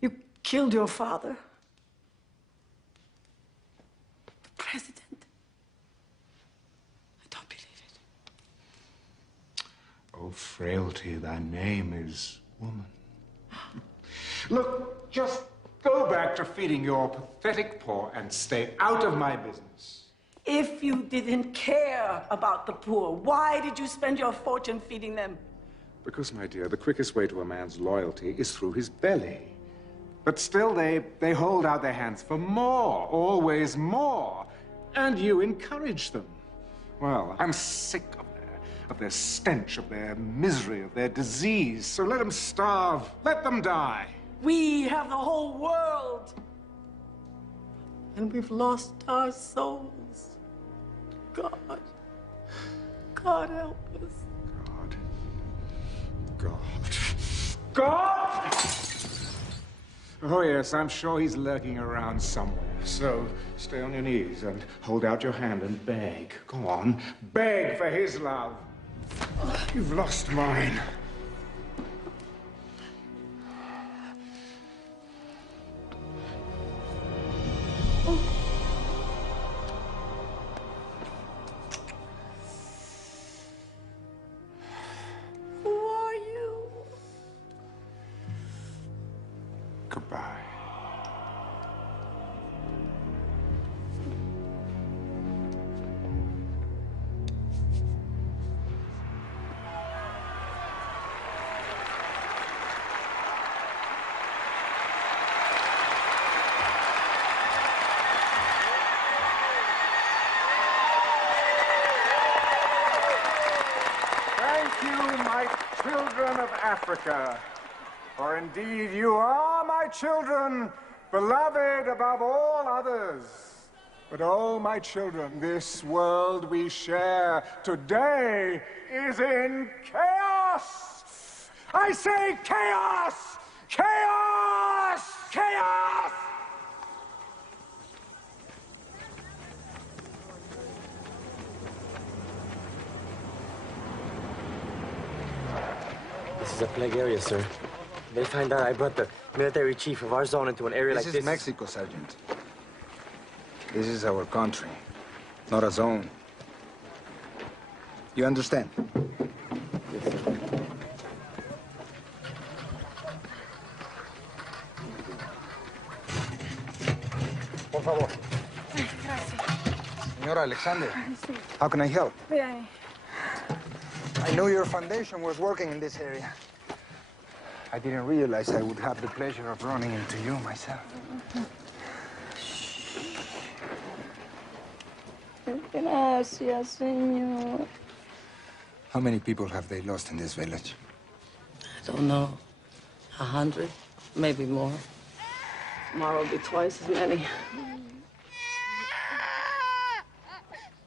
You killed your father? The president? I don't believe it. Oh, frailty, thy name is woman. Look, just go back to feeding your pathetic poor and stay out of my business. If you didn't care about the poor, why did you spend your fortune feeding them? Because, my dear, the quickest way to a man's loyalty is through his belly. But still, they hold out their hands for more, always more. And you encourage them. Well, I'm sick of their stench, of their misery, of their disease. So let them starve, let them die. We have the whole world. And we've lost our souls. God. God help us. God! Oh, yes, I'm sure he's lurking around somewhere. So stay on your knees and hold out your hand and beg. Go on, beg for his love. You've lost mine. children of Africa. For indeed you are my children, beloved above all others. But oh, my children, this world we share today is in chaos. I say chaos! Chaos! Chaos! This is a plague area, sir. They find out I brought the military chief of our zone into an area like this. This is Mexico, Sergeant. This is our country, not a zone. You understand? Yes, sir. Por favor. Señora Alexander, how can I help? Bien. I knew your foundation was working in this area. I didn't realize I would have the pleasure of running into you myself. Gracias, señor. How many people have they lost in this village? I don't know. 100, maybe more. Tomorrow will be twice as many.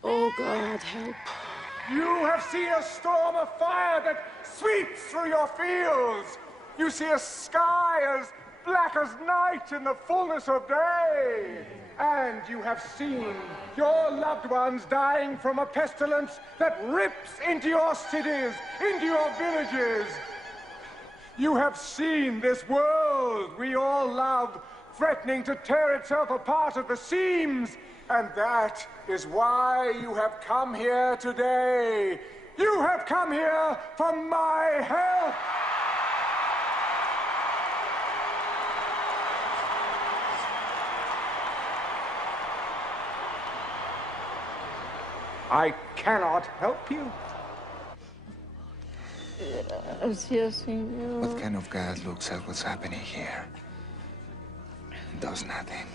Oh, God, help. You have seen a storm of fire that sweeps through your fields. You see a sky as black as night in the fullness of day. And you have seen your loved ones dying from a pestilence that rips into your cities, into your villages. You have seen this world we all love threatening to tear itself apart at the seams. And that is why you have come here today. You have come here for my help. I cannot help you. Gracias, señor. What kind of God looks at what's happening here and does nothing?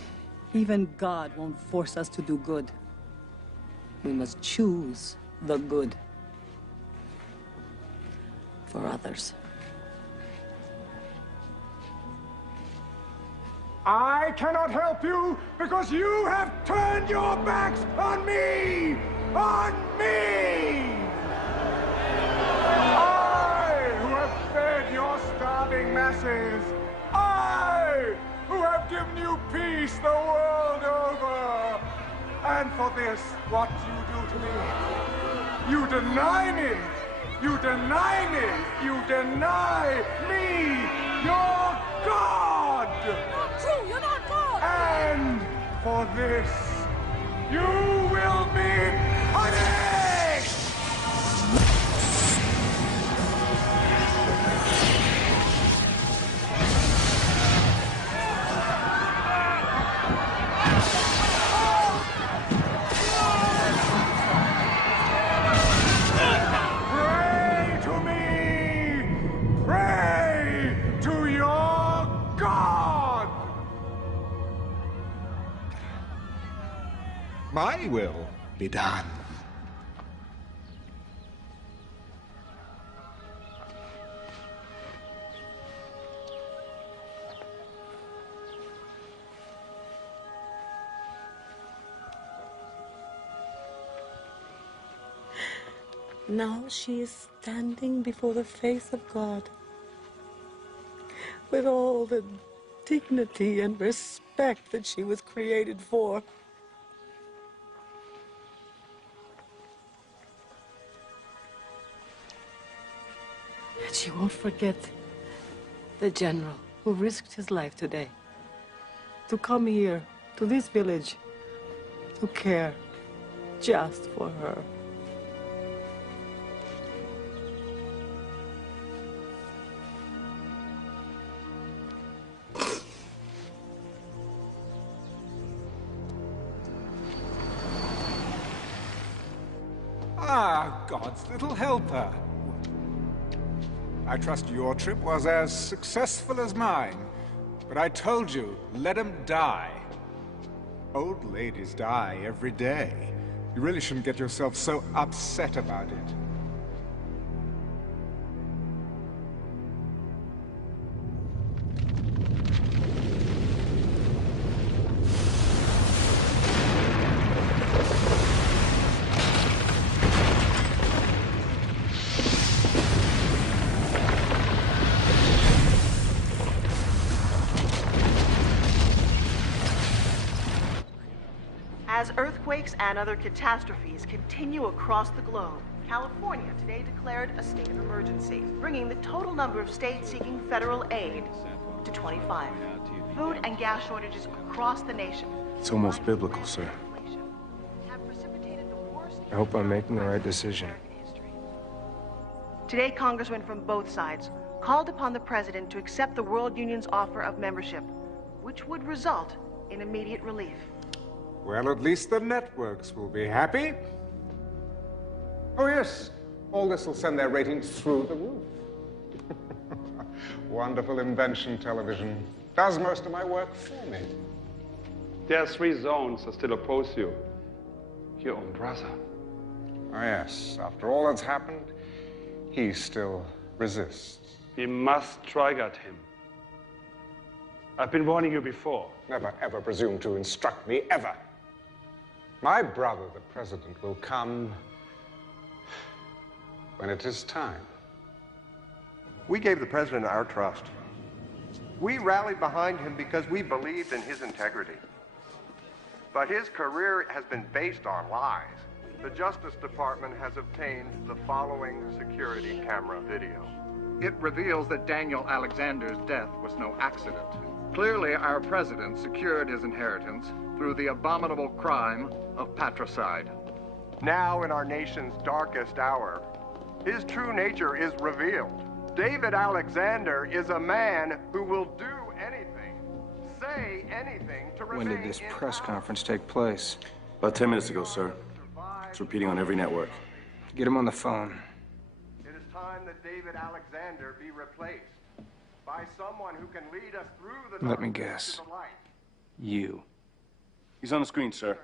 Even God won't force us to do good. We must choose the good for others. I cannot help you because you have turned your backs on me! On me! I, who have fed your starving masses. I, who have given you peace the world over. And for this, what you do to me, you deny me. You deny me. You deny me, your God. Not true, you're not God. And for this, you will be punished! Pray to me! Pray to your God! My will be done. Now she is standing before the face of God with all the dignity and respect that she was created for. And she won't forget the general who risked his life today to come here, to this village, to care just for her. Ah, God's little helper. I trust your trip was as successful as mine. But I told you, let him die. Old ladies die every day. You really shouldn't get yourself so upset about it. As earthquakes and other catastrophes continue across the globe, California today declared a state of emergency, bringing the total number of states seeking federal aid to 25. Food and gas shortages across the nation. It's almost biblical, sir. I hope I'm making the right decision. Today, congressmen from both sides called upon the president to accept the World Union's offer of membership, which would result in immediate relief. Well, at least the networks will be happy. Oh, yes. All this will send their ratings through the roof. Wonderful invention, television. Does most of my work for me. There are 3 zones that still oppose you. Your own brother. Oh, yes. After all that's happened, he still resists. We must strike at him. I've been warning you before. Never, ever presume to instruct me, ever. My brother, the president, will come when it is time. We gave the president our trust. We rallied behind him because we believed in his integrity. But his career has been based on lies. The Justice Department has obtained the following security camera video. It reveals that Daniel Alexander's death was no accident. Clearly, our president secured his inheritance through the abominable crime of patricide. Now, in our nation's darkest hour, his true nature is revealed. David Alexander is a man who will do anything, say anything to remain. When did this press conference take place? About 10 minutes ago, sir. It's repeating on every network. Get him on the phone. It is time that David Alexander be replaced by someone who can lead us through the Let me darkness guess. to the light. You. He's on the screen, sir.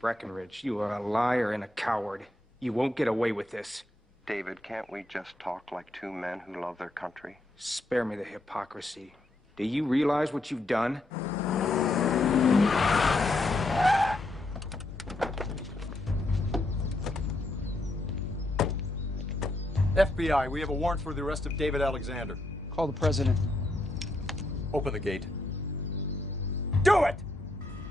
Breckenridge, you are a liar and a coward. You won't get away with this. David, can't we just talk like 2 men who love their country? Spare me the hypocrisy. Do you realize what you've done? FBI, we have a warrant for the arrest of David Alexander. Call the president. Open the gate. Do it!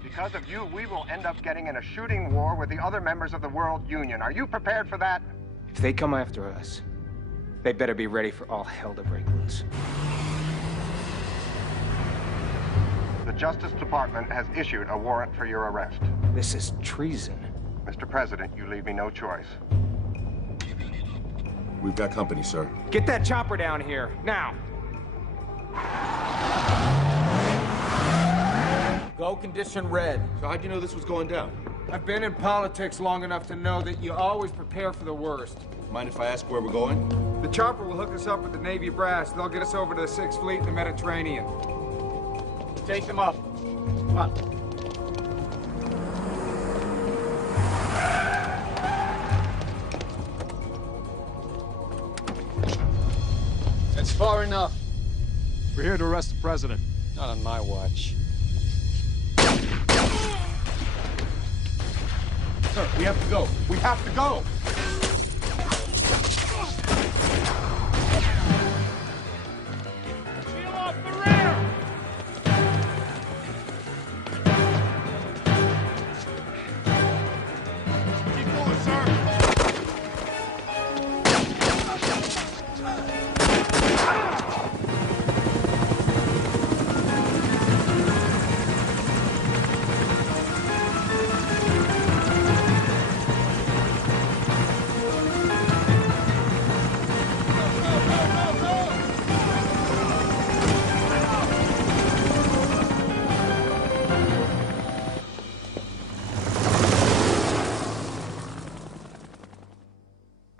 Because of you, we will end up getting in a shooting war with the other members of the World Union. Are you prepared for that? If they come after us, they better be ready for all hell to break loose. The Justice Department has issued a warrant for your arrest. This is treason. Mr. President, you leave me no choice. We've got company, sir. Get that chopper down here, now! Go condition red. So how'd you know this was going down? I've been in politics long enough to know that you always prepare for the worst. Mind if I ask where we're going? The chopper will hook us up with the Navy brass. They'll get us over to the 6th Fleet in the Mediterranean. Take them up. Come on. That's far enough. We're here to arrest the president. Not on my watch. Sir, we have to go. We have to go. Peel off the rear! Keep going, sir.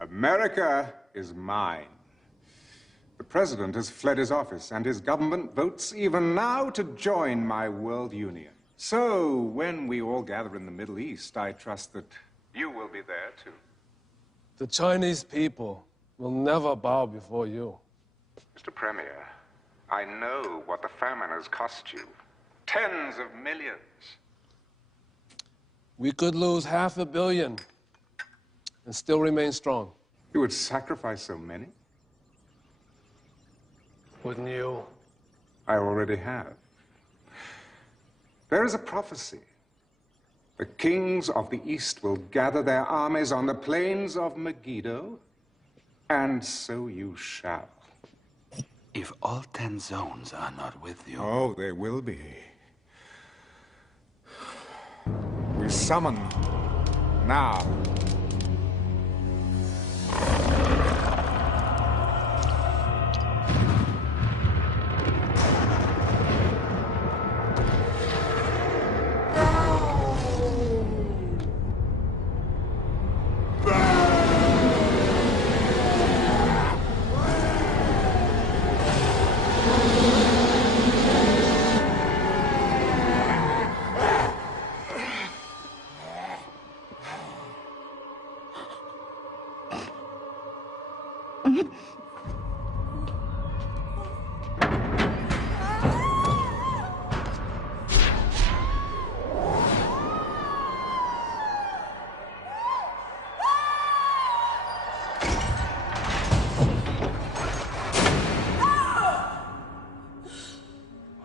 America is mine. The president has fled his office, and his government votes even now to join my world union. So, when we all gather in the Middle East, I trust that you will be there, too. The Chinese people will never bow before you. Mr. Premier, I know what the famine has cost you. Tens of millions. We could lose 500 million and still remain strong. You would sacrifice so many? Wouldn't you? I already have. There is a prophecy. The kings of the East will gather their armies on the plains of Megiddo, and so you shall. If all 10 zones are not with you... Oh, they will be. We summon now.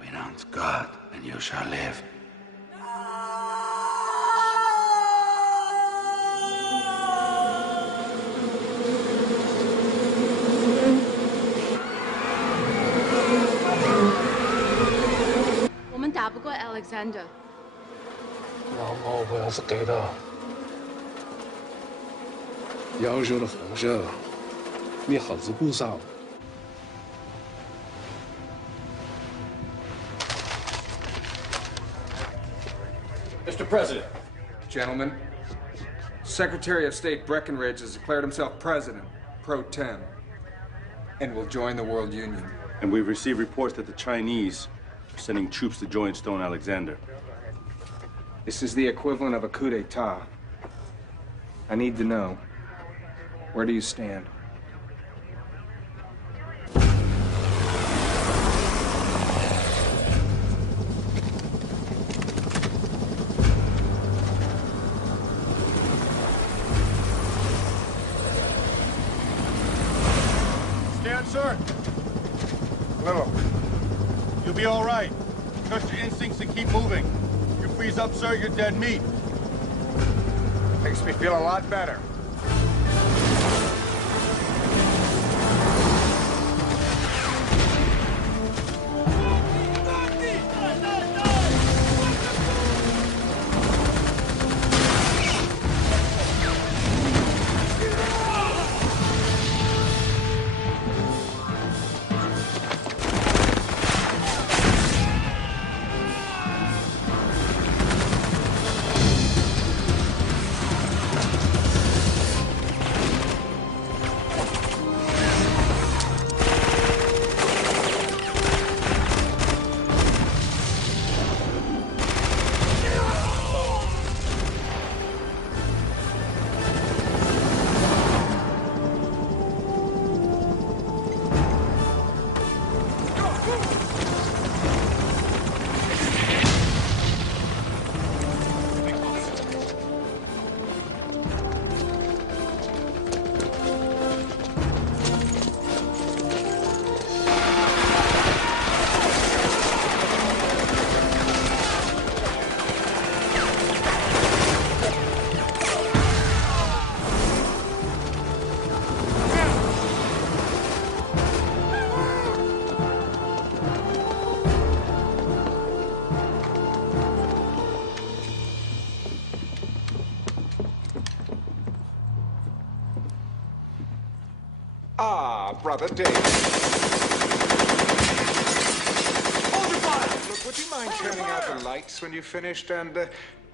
Renounce God, and you shall live. Alexander. 老猫不要是给的，要求的奉献，你还是不少。 Mr. President. Gentlemen, Secretary of State Breckinridge has declared himself president, pro tem, and will join the World Union. And we've received reports that the Chinese are sending troops to join Stone Alexander. This is the equivalent of a coup d'etat. I need to know, where do you stand? Stand, sir. Little. You'll be all right. Trust your instincts and keep moving. You freeze up, sir, you're dead meat. Makes me feel a lot better. Ah, Brother David. Hold your fire! Look, would you mind turning out the lights when you've finished? And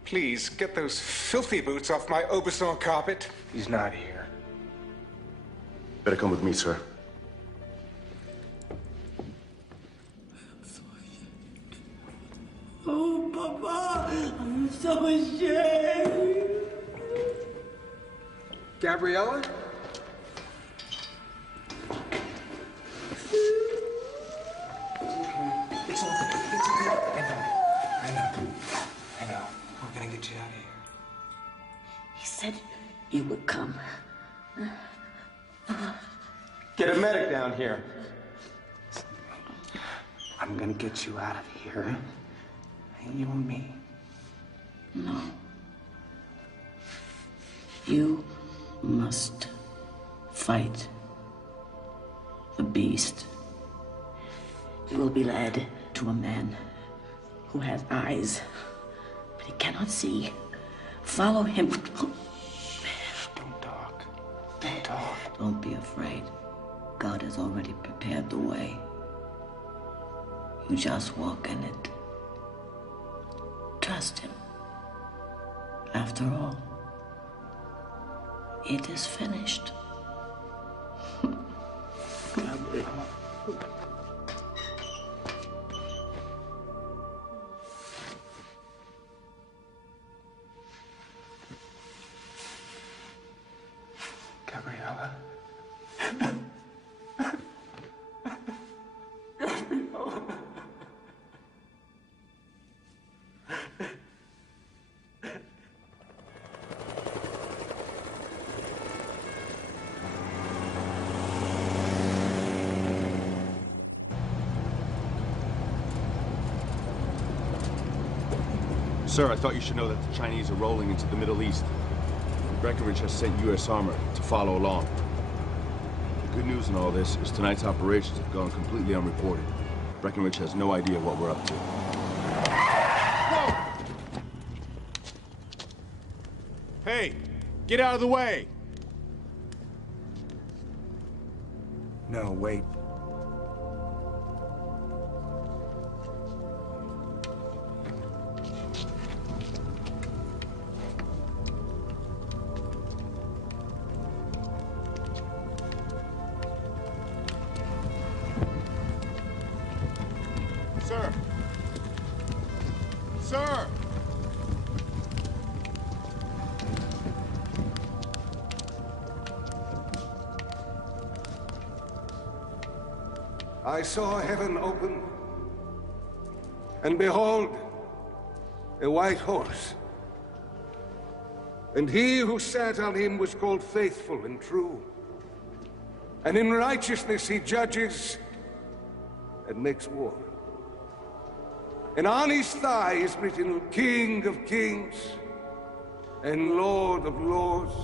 please, get those filthy boots off my Aubusson carpet. He's not here. Better come with me, sir. Oh, Papa, I'm so ashamed. Gabriella? It's okay. It's okay. I know. We're gonna get you out of here. He said you would come. Get a medic down here. I'm gonna get you out of here. You and me. No. You must fight the beast. You will be led to a man who has eyes, but he cannot see. Follow him. Don't talk. Don't talk. Don't be afraid. God has already prepared the way. You just walk in it. Trust him. After all, it is finished. Gabriella. Sir, I thought you should know that the Chinese are rolling into the Middle East. Breckinridge has sent U.S. armor to follow along. The good news in all this is tonight's operations have gone completely unreported. Breckinridge has no idea what we're up to. Whoa! Hey, get out of the way! No, wait. Sir! Sir! I saw heaven open, and behold, a white horse. And he who sat on him was called Faithful and True. And in righteousness he judges and makes war. And on his thigh is written, King of Kings and Lord of Lords.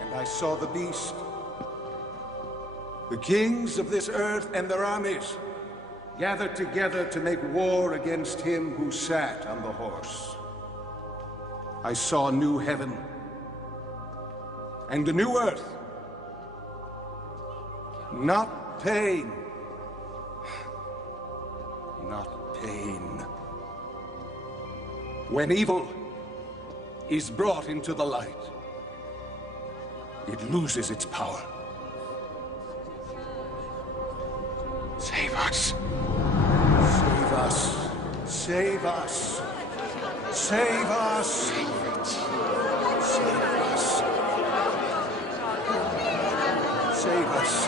And I saw the beast, the kings of this earth and their armies, gathered together to make war against him who sat on the horse. I saw a new heaven and a new earth. Not pain. Not pain. When evil is brought into the light, it loses its power. Save us. Save us. Save us. Save us! Save it! Save us! Save us!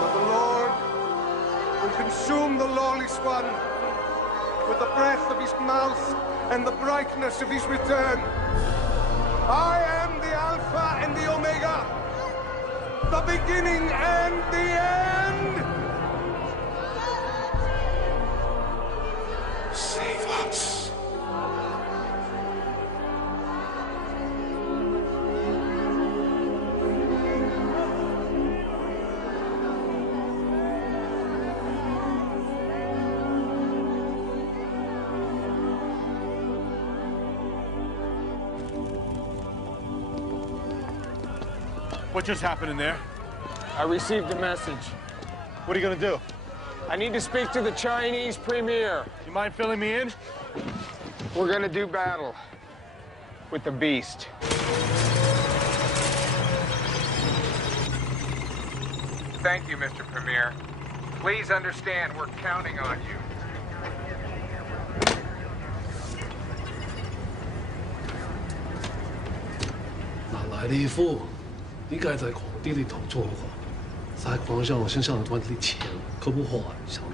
But the Lord will consume the lawless one with the breath of his mouth and the brightness of his return. I am the Alpha and the Omega, the beginning and the end! Save us. What just happened in there? I received a message. What are you gonna do? I need to speak to the Chinese premier. You mind filling me in? We're gonna do battle with the beast. Thank you, Mr. Premier. Please understand we're counting on you. 来的一副，你该在皇帝里头做过，在皇上身上赚的钱可不好啊，小子。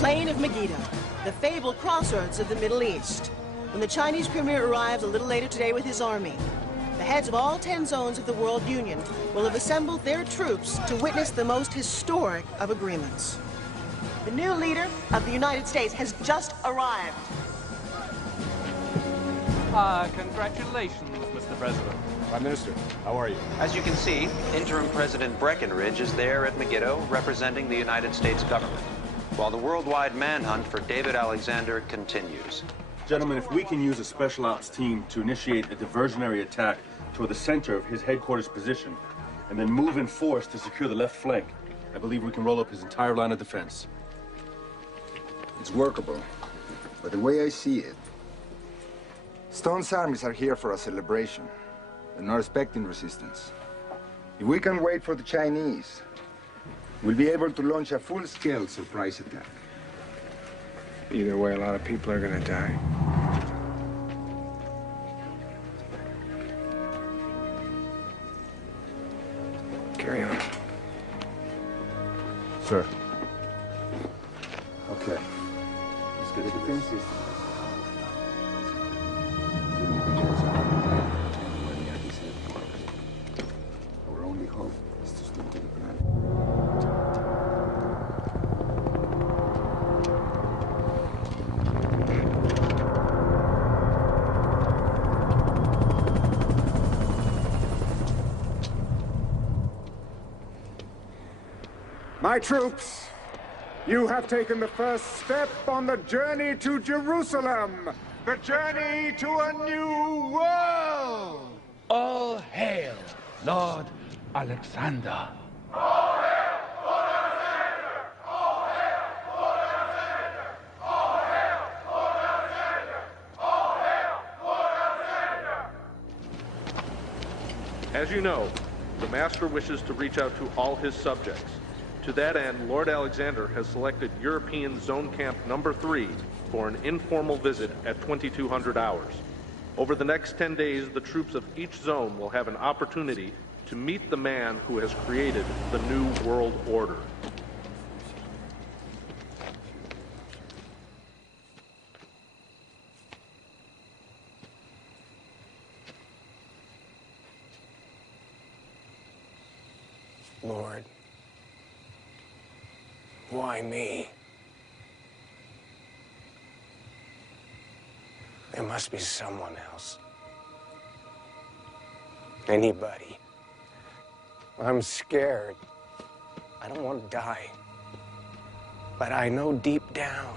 Plain of Megiddo, the fabled crossroads of the Middle East. When the Chinese premier arrives a little later today with his army, the heads of all 10 zones of the World Union will have assembled their troops to witness the most historic of agreements. The new leader of the United States has just arrived. Congratulations, Mr. President. Prime Minister, how are you? As you can see, interim President Breckinridge is there at Megiddo representing the United States government, while the worldwide manhunt for David Alexander continues. Gentlemen, if we can use a special ops team to initiate a diversionary attack toward the center of his headquarters position, and then move in force to secure the left flank, I believe we can roll up his entire line of defense. It's workable, but the way I see it, Stone's armies are here for a celebration. They're not expecting resistance. If we can wait for the Chinese, we'll be able to launch a full-scale surprise attack. Either way, a lot of people are gonna die. Carry on. Sir. Okay. Let's get the defense system. Our only hope is to stick to the plan. My troops, you have taken the first step on the journey to Jerusalem, the journey to a new world. All hail, Lord Alexander. All hail, Lord Alexander! All hail, Lord Alexander! All hail, Lord Alexander! All hail, Lord Alexander! As you know, the Master wishes to reach out to all his subjects. To that end, Lord Alexander has selected European Zone Camp Number 3 for an informal visit at 2200 hours. Over the next 10 days, the troops of each zone will have an opportunity to meet the man who has created the New World Order. Lord, why me? There must be someone else. Anybody. I'm scared. I don't want to die. But I know deep down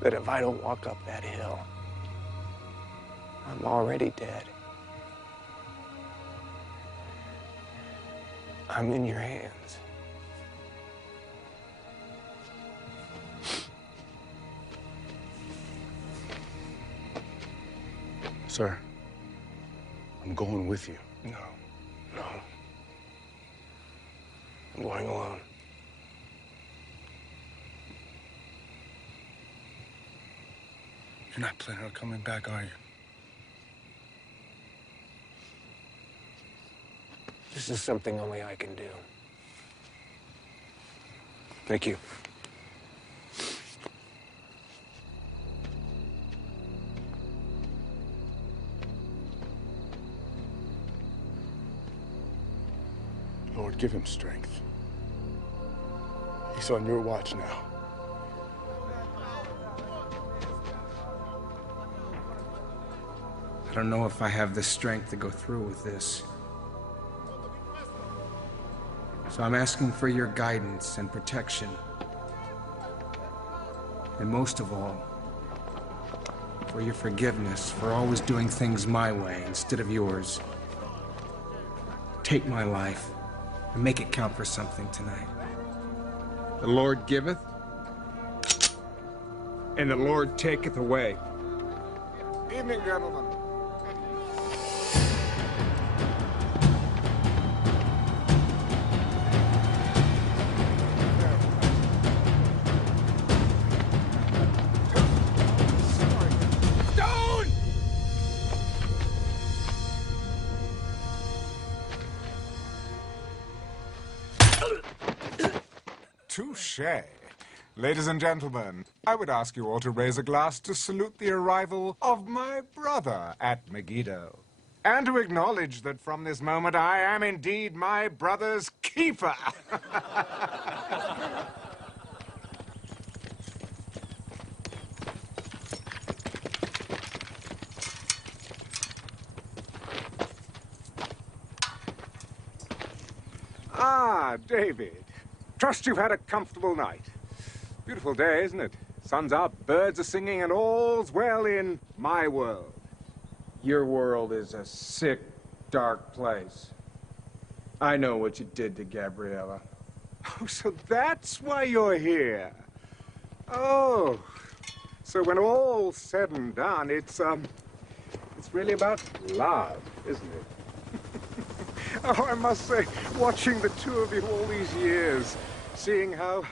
that if I don't walk up that hill, I'm already dead. I'm in your hands. Sir, I'm going with you. No. I'm going alone. You're not planning on coming back, are you? This is something only I can do. Thank you. Lord, give him strength. He's on your watch now. I don't know if I have the strength to go through with this. So I'm asking for your guidance and protection. And most of all, for your forgiveness for always doing things my way instead of yours. Take my life and make it count for something tonight. The Lord giveth, and the Lord taketh away. Evening, gentlemen. Touché. Ladies and gentlemen, I would ask you all to raise a glass to salute the arrival of my brother at Megiddo, and to acknowledge that from this moment I am indeed my brother's keeper. Ah, David. Trust you've had a comfortable night. Beautiful day, isn't it? Sun's up, birds are singing, and all's well in my world. Your world is a sick, dark place. I know what you did to Gabriella. Oh, so that's why you're here. Oh, so when all's said and done, it's really about love, isn't it? Oh, I must say, watching the two of you all these years, seeing how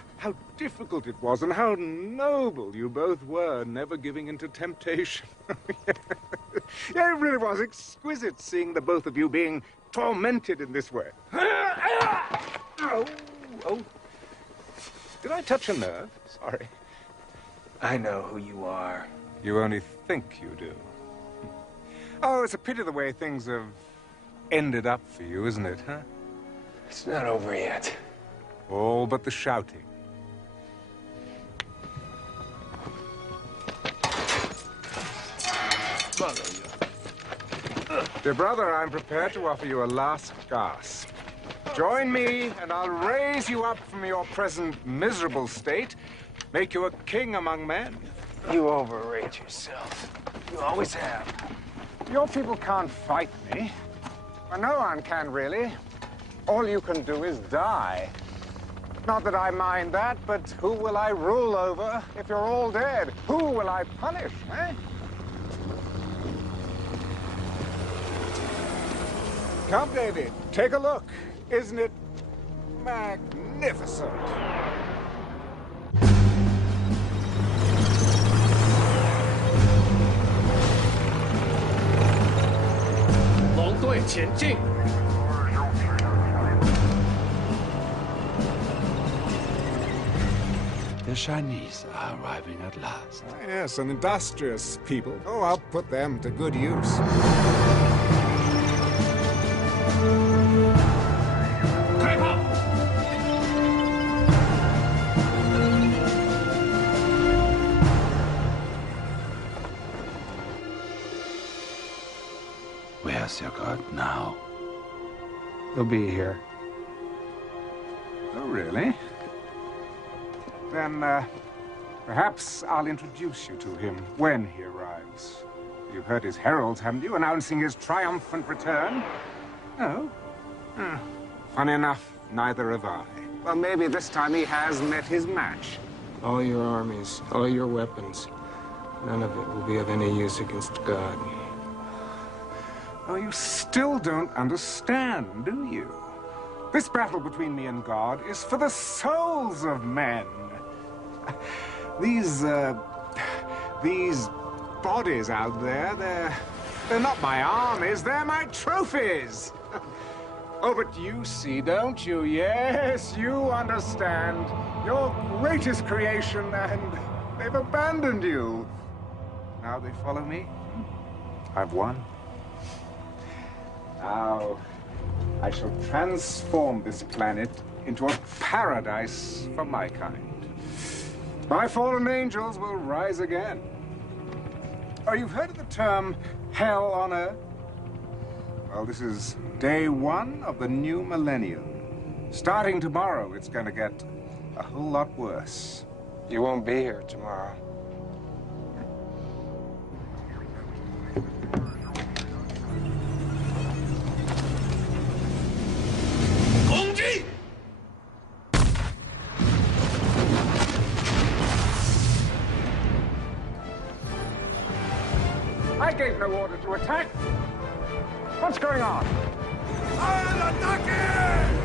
difficult it was and how noble you both were, never giving in to temptation. Yeah, it really was exquisite seeing the both of you being tormented in this way. Oh. Did I touch a nerve? Sorry. I know who you are. You only think you do. Oh, it's a pity the way things have ended up for you, isn't it, huh? It's not over yet. All but the shouting. Dear brother, I'm prepared to offer you a last gasp. Join me, and I'll raise you up from your present miserable state, make you a king among men. You overrate yourself. You always have. Your people can't fight me. Well, no one can, really. All you can do is die. Not that I mind that, but who will I rule over if you're all dead? Who will I punish, eh? Come, David, take a look. Isn't it magnificent? The Chinese are arriving at last. Yes, an industrious people. Oh, I'll put them to good use. Where's your god now? He'll be here. Oh, really? Then, perhaps I'll introduce you to him when he arrives. You've heard his heralds, haven't you, announcing his triumphant return? No? Funny enough, neither have I. Well, maybe this time he has met his match. All your armies, all your weapons, none of it will be of any use against God. Oh, you still don't understand, do you? This battle between me and God is for the souls of men. These bodies out there, they're not my armies, they're my trophies. Oh, but you see, don't you? Yes, you understand. Your greatest creation, and they've abandoned you. Now they follow me. I've won. Now, I shall transform this planet into a paradise for my kind. My fallen angels will rise again. Oh, you've heard of the term hell on earth? Well, this is day one of the new millennium. Starting tomorrow, it's going to get a whole lot worse. You won't be here tomorrow. gave no order to attack. What's going on? Al ataque!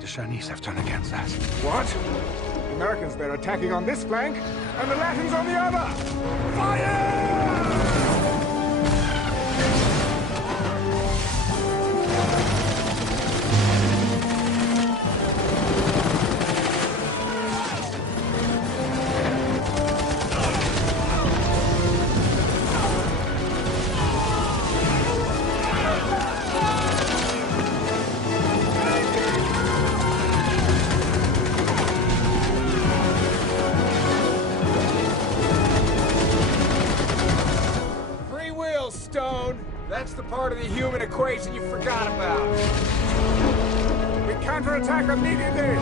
The Chinese have turned against us. What? The Americans, they're attacking on this flank, and the Latins on the other! Fire! That's the part of the human equation you forgot about. We counterattack immediately.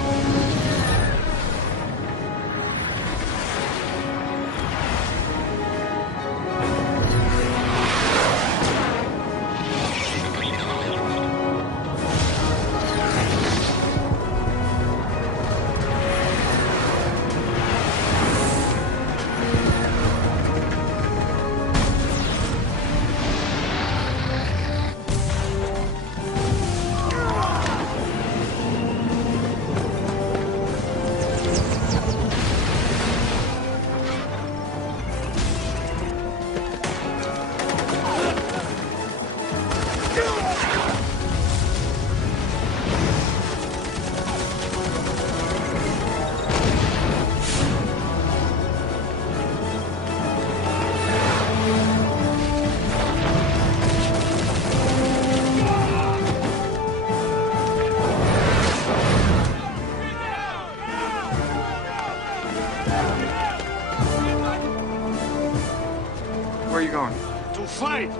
Where are you going? To fight!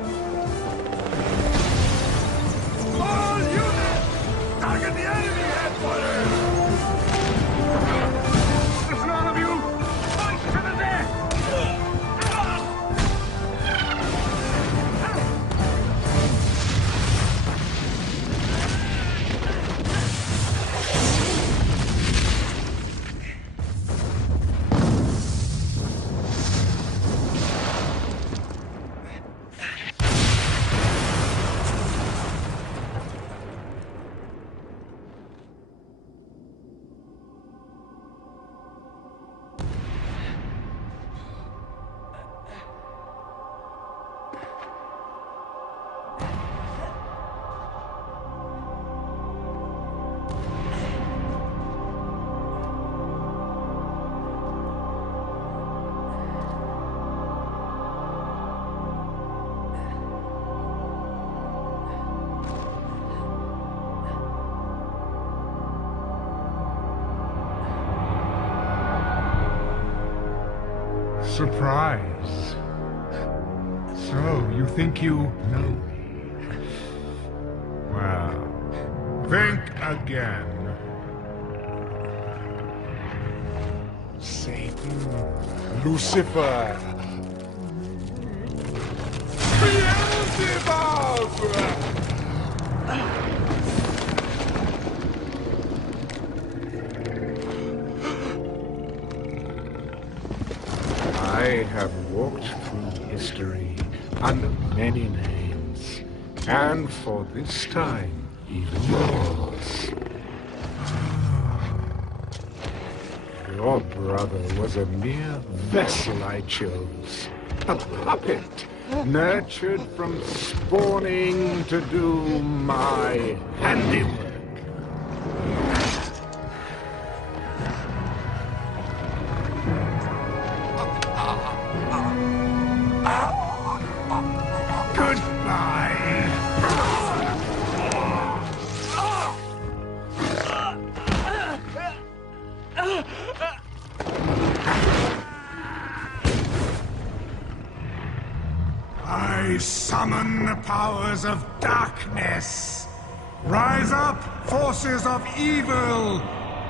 All units! Target the enemy headquarters! Listen, all of you! Fight to the death! Surprise. So, you think you know me? Well, think again. Satan, Lucifer, I have walked through history under many names, and for this time, even yours. Your brother was a mere vessel I chose, a puppet, nurtured from spawning to do my handiwork. I summon the powers of darkness. Rise up, forces of evil.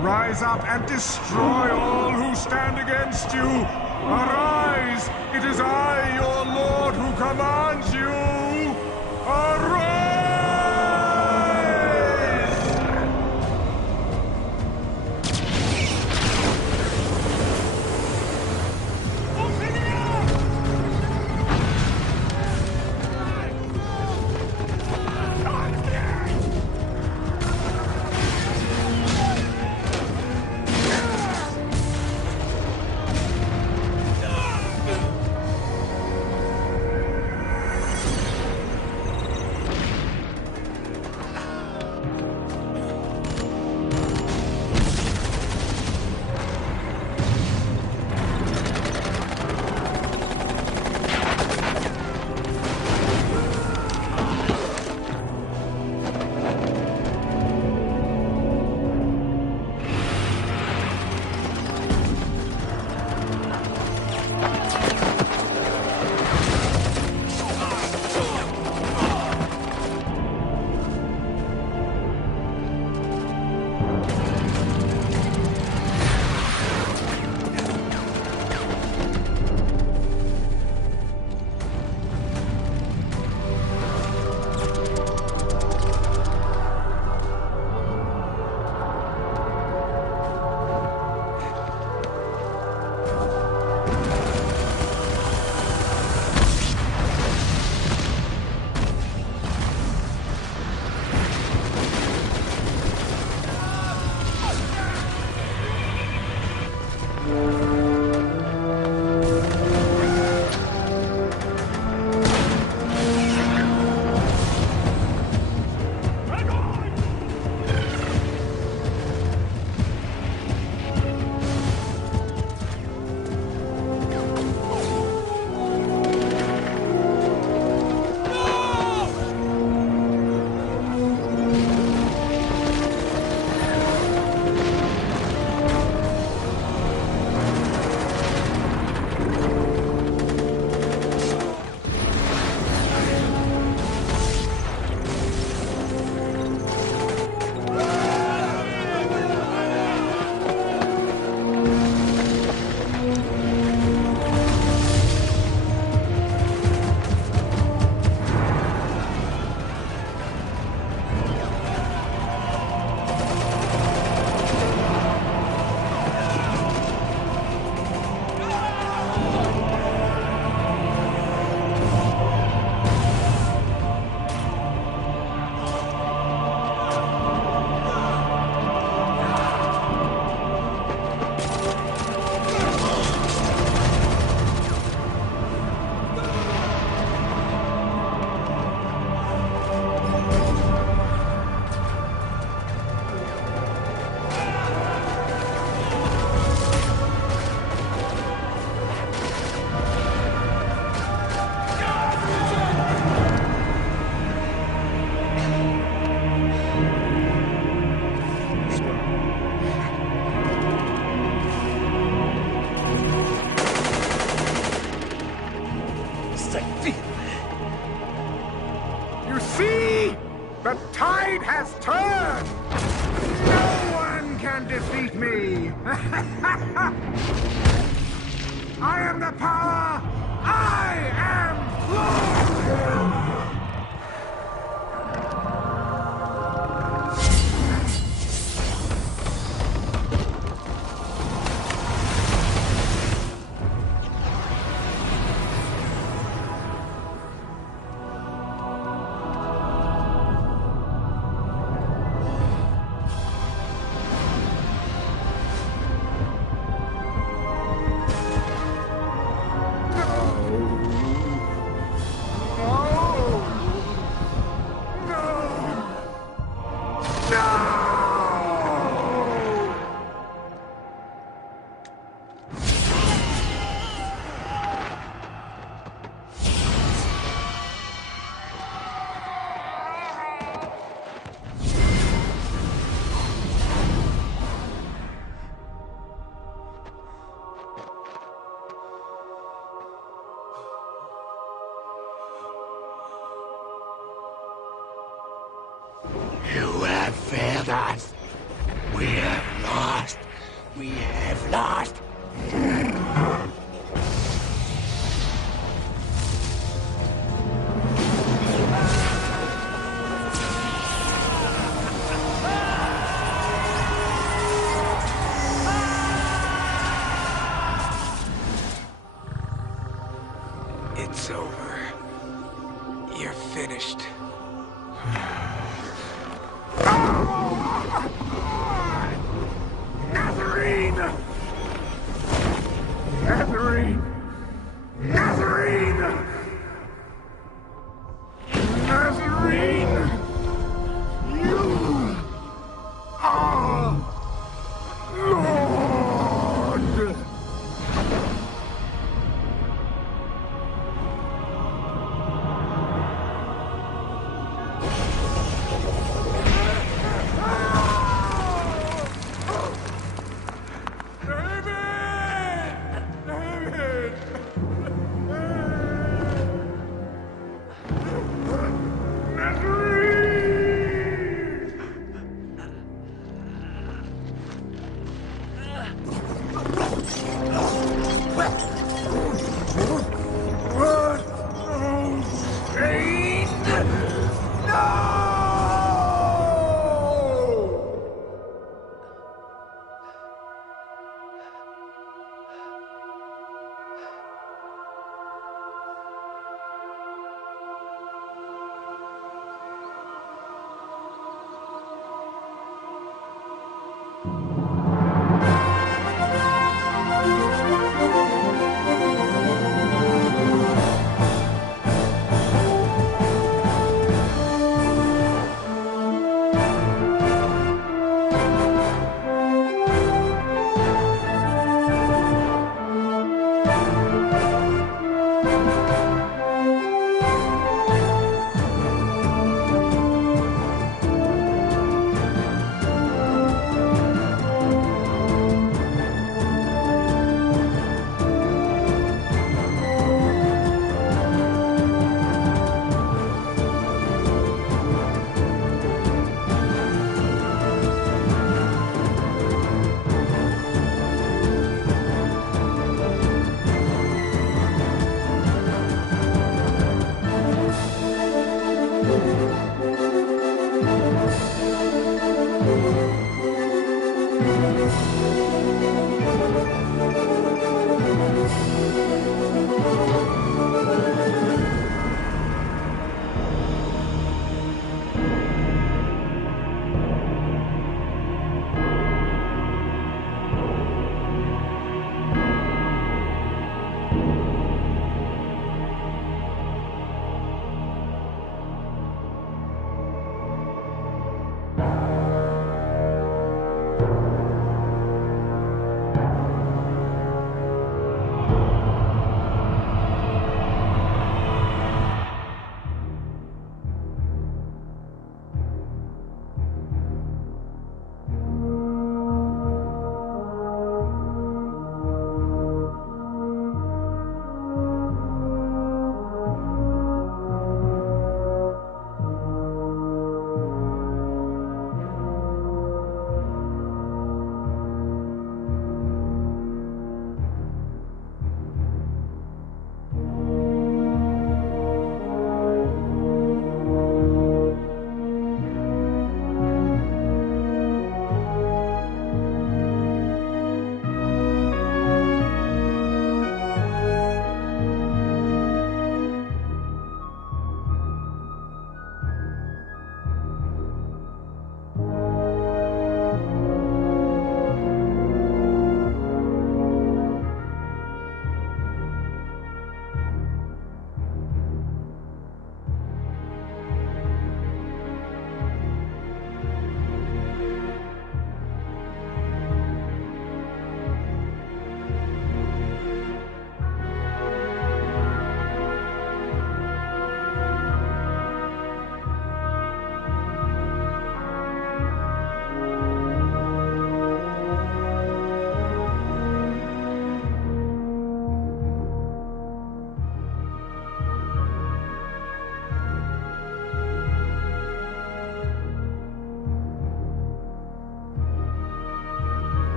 Rise up and destroy all who stand against you! Arise! It is I, your lord, who commands you! Arise! You see? The tide has turned! No one can defeat me! I am the power! I am Lord! You have failed us. We have lost. We have lost. It's over. You're finished. Nazarene! Nazarene!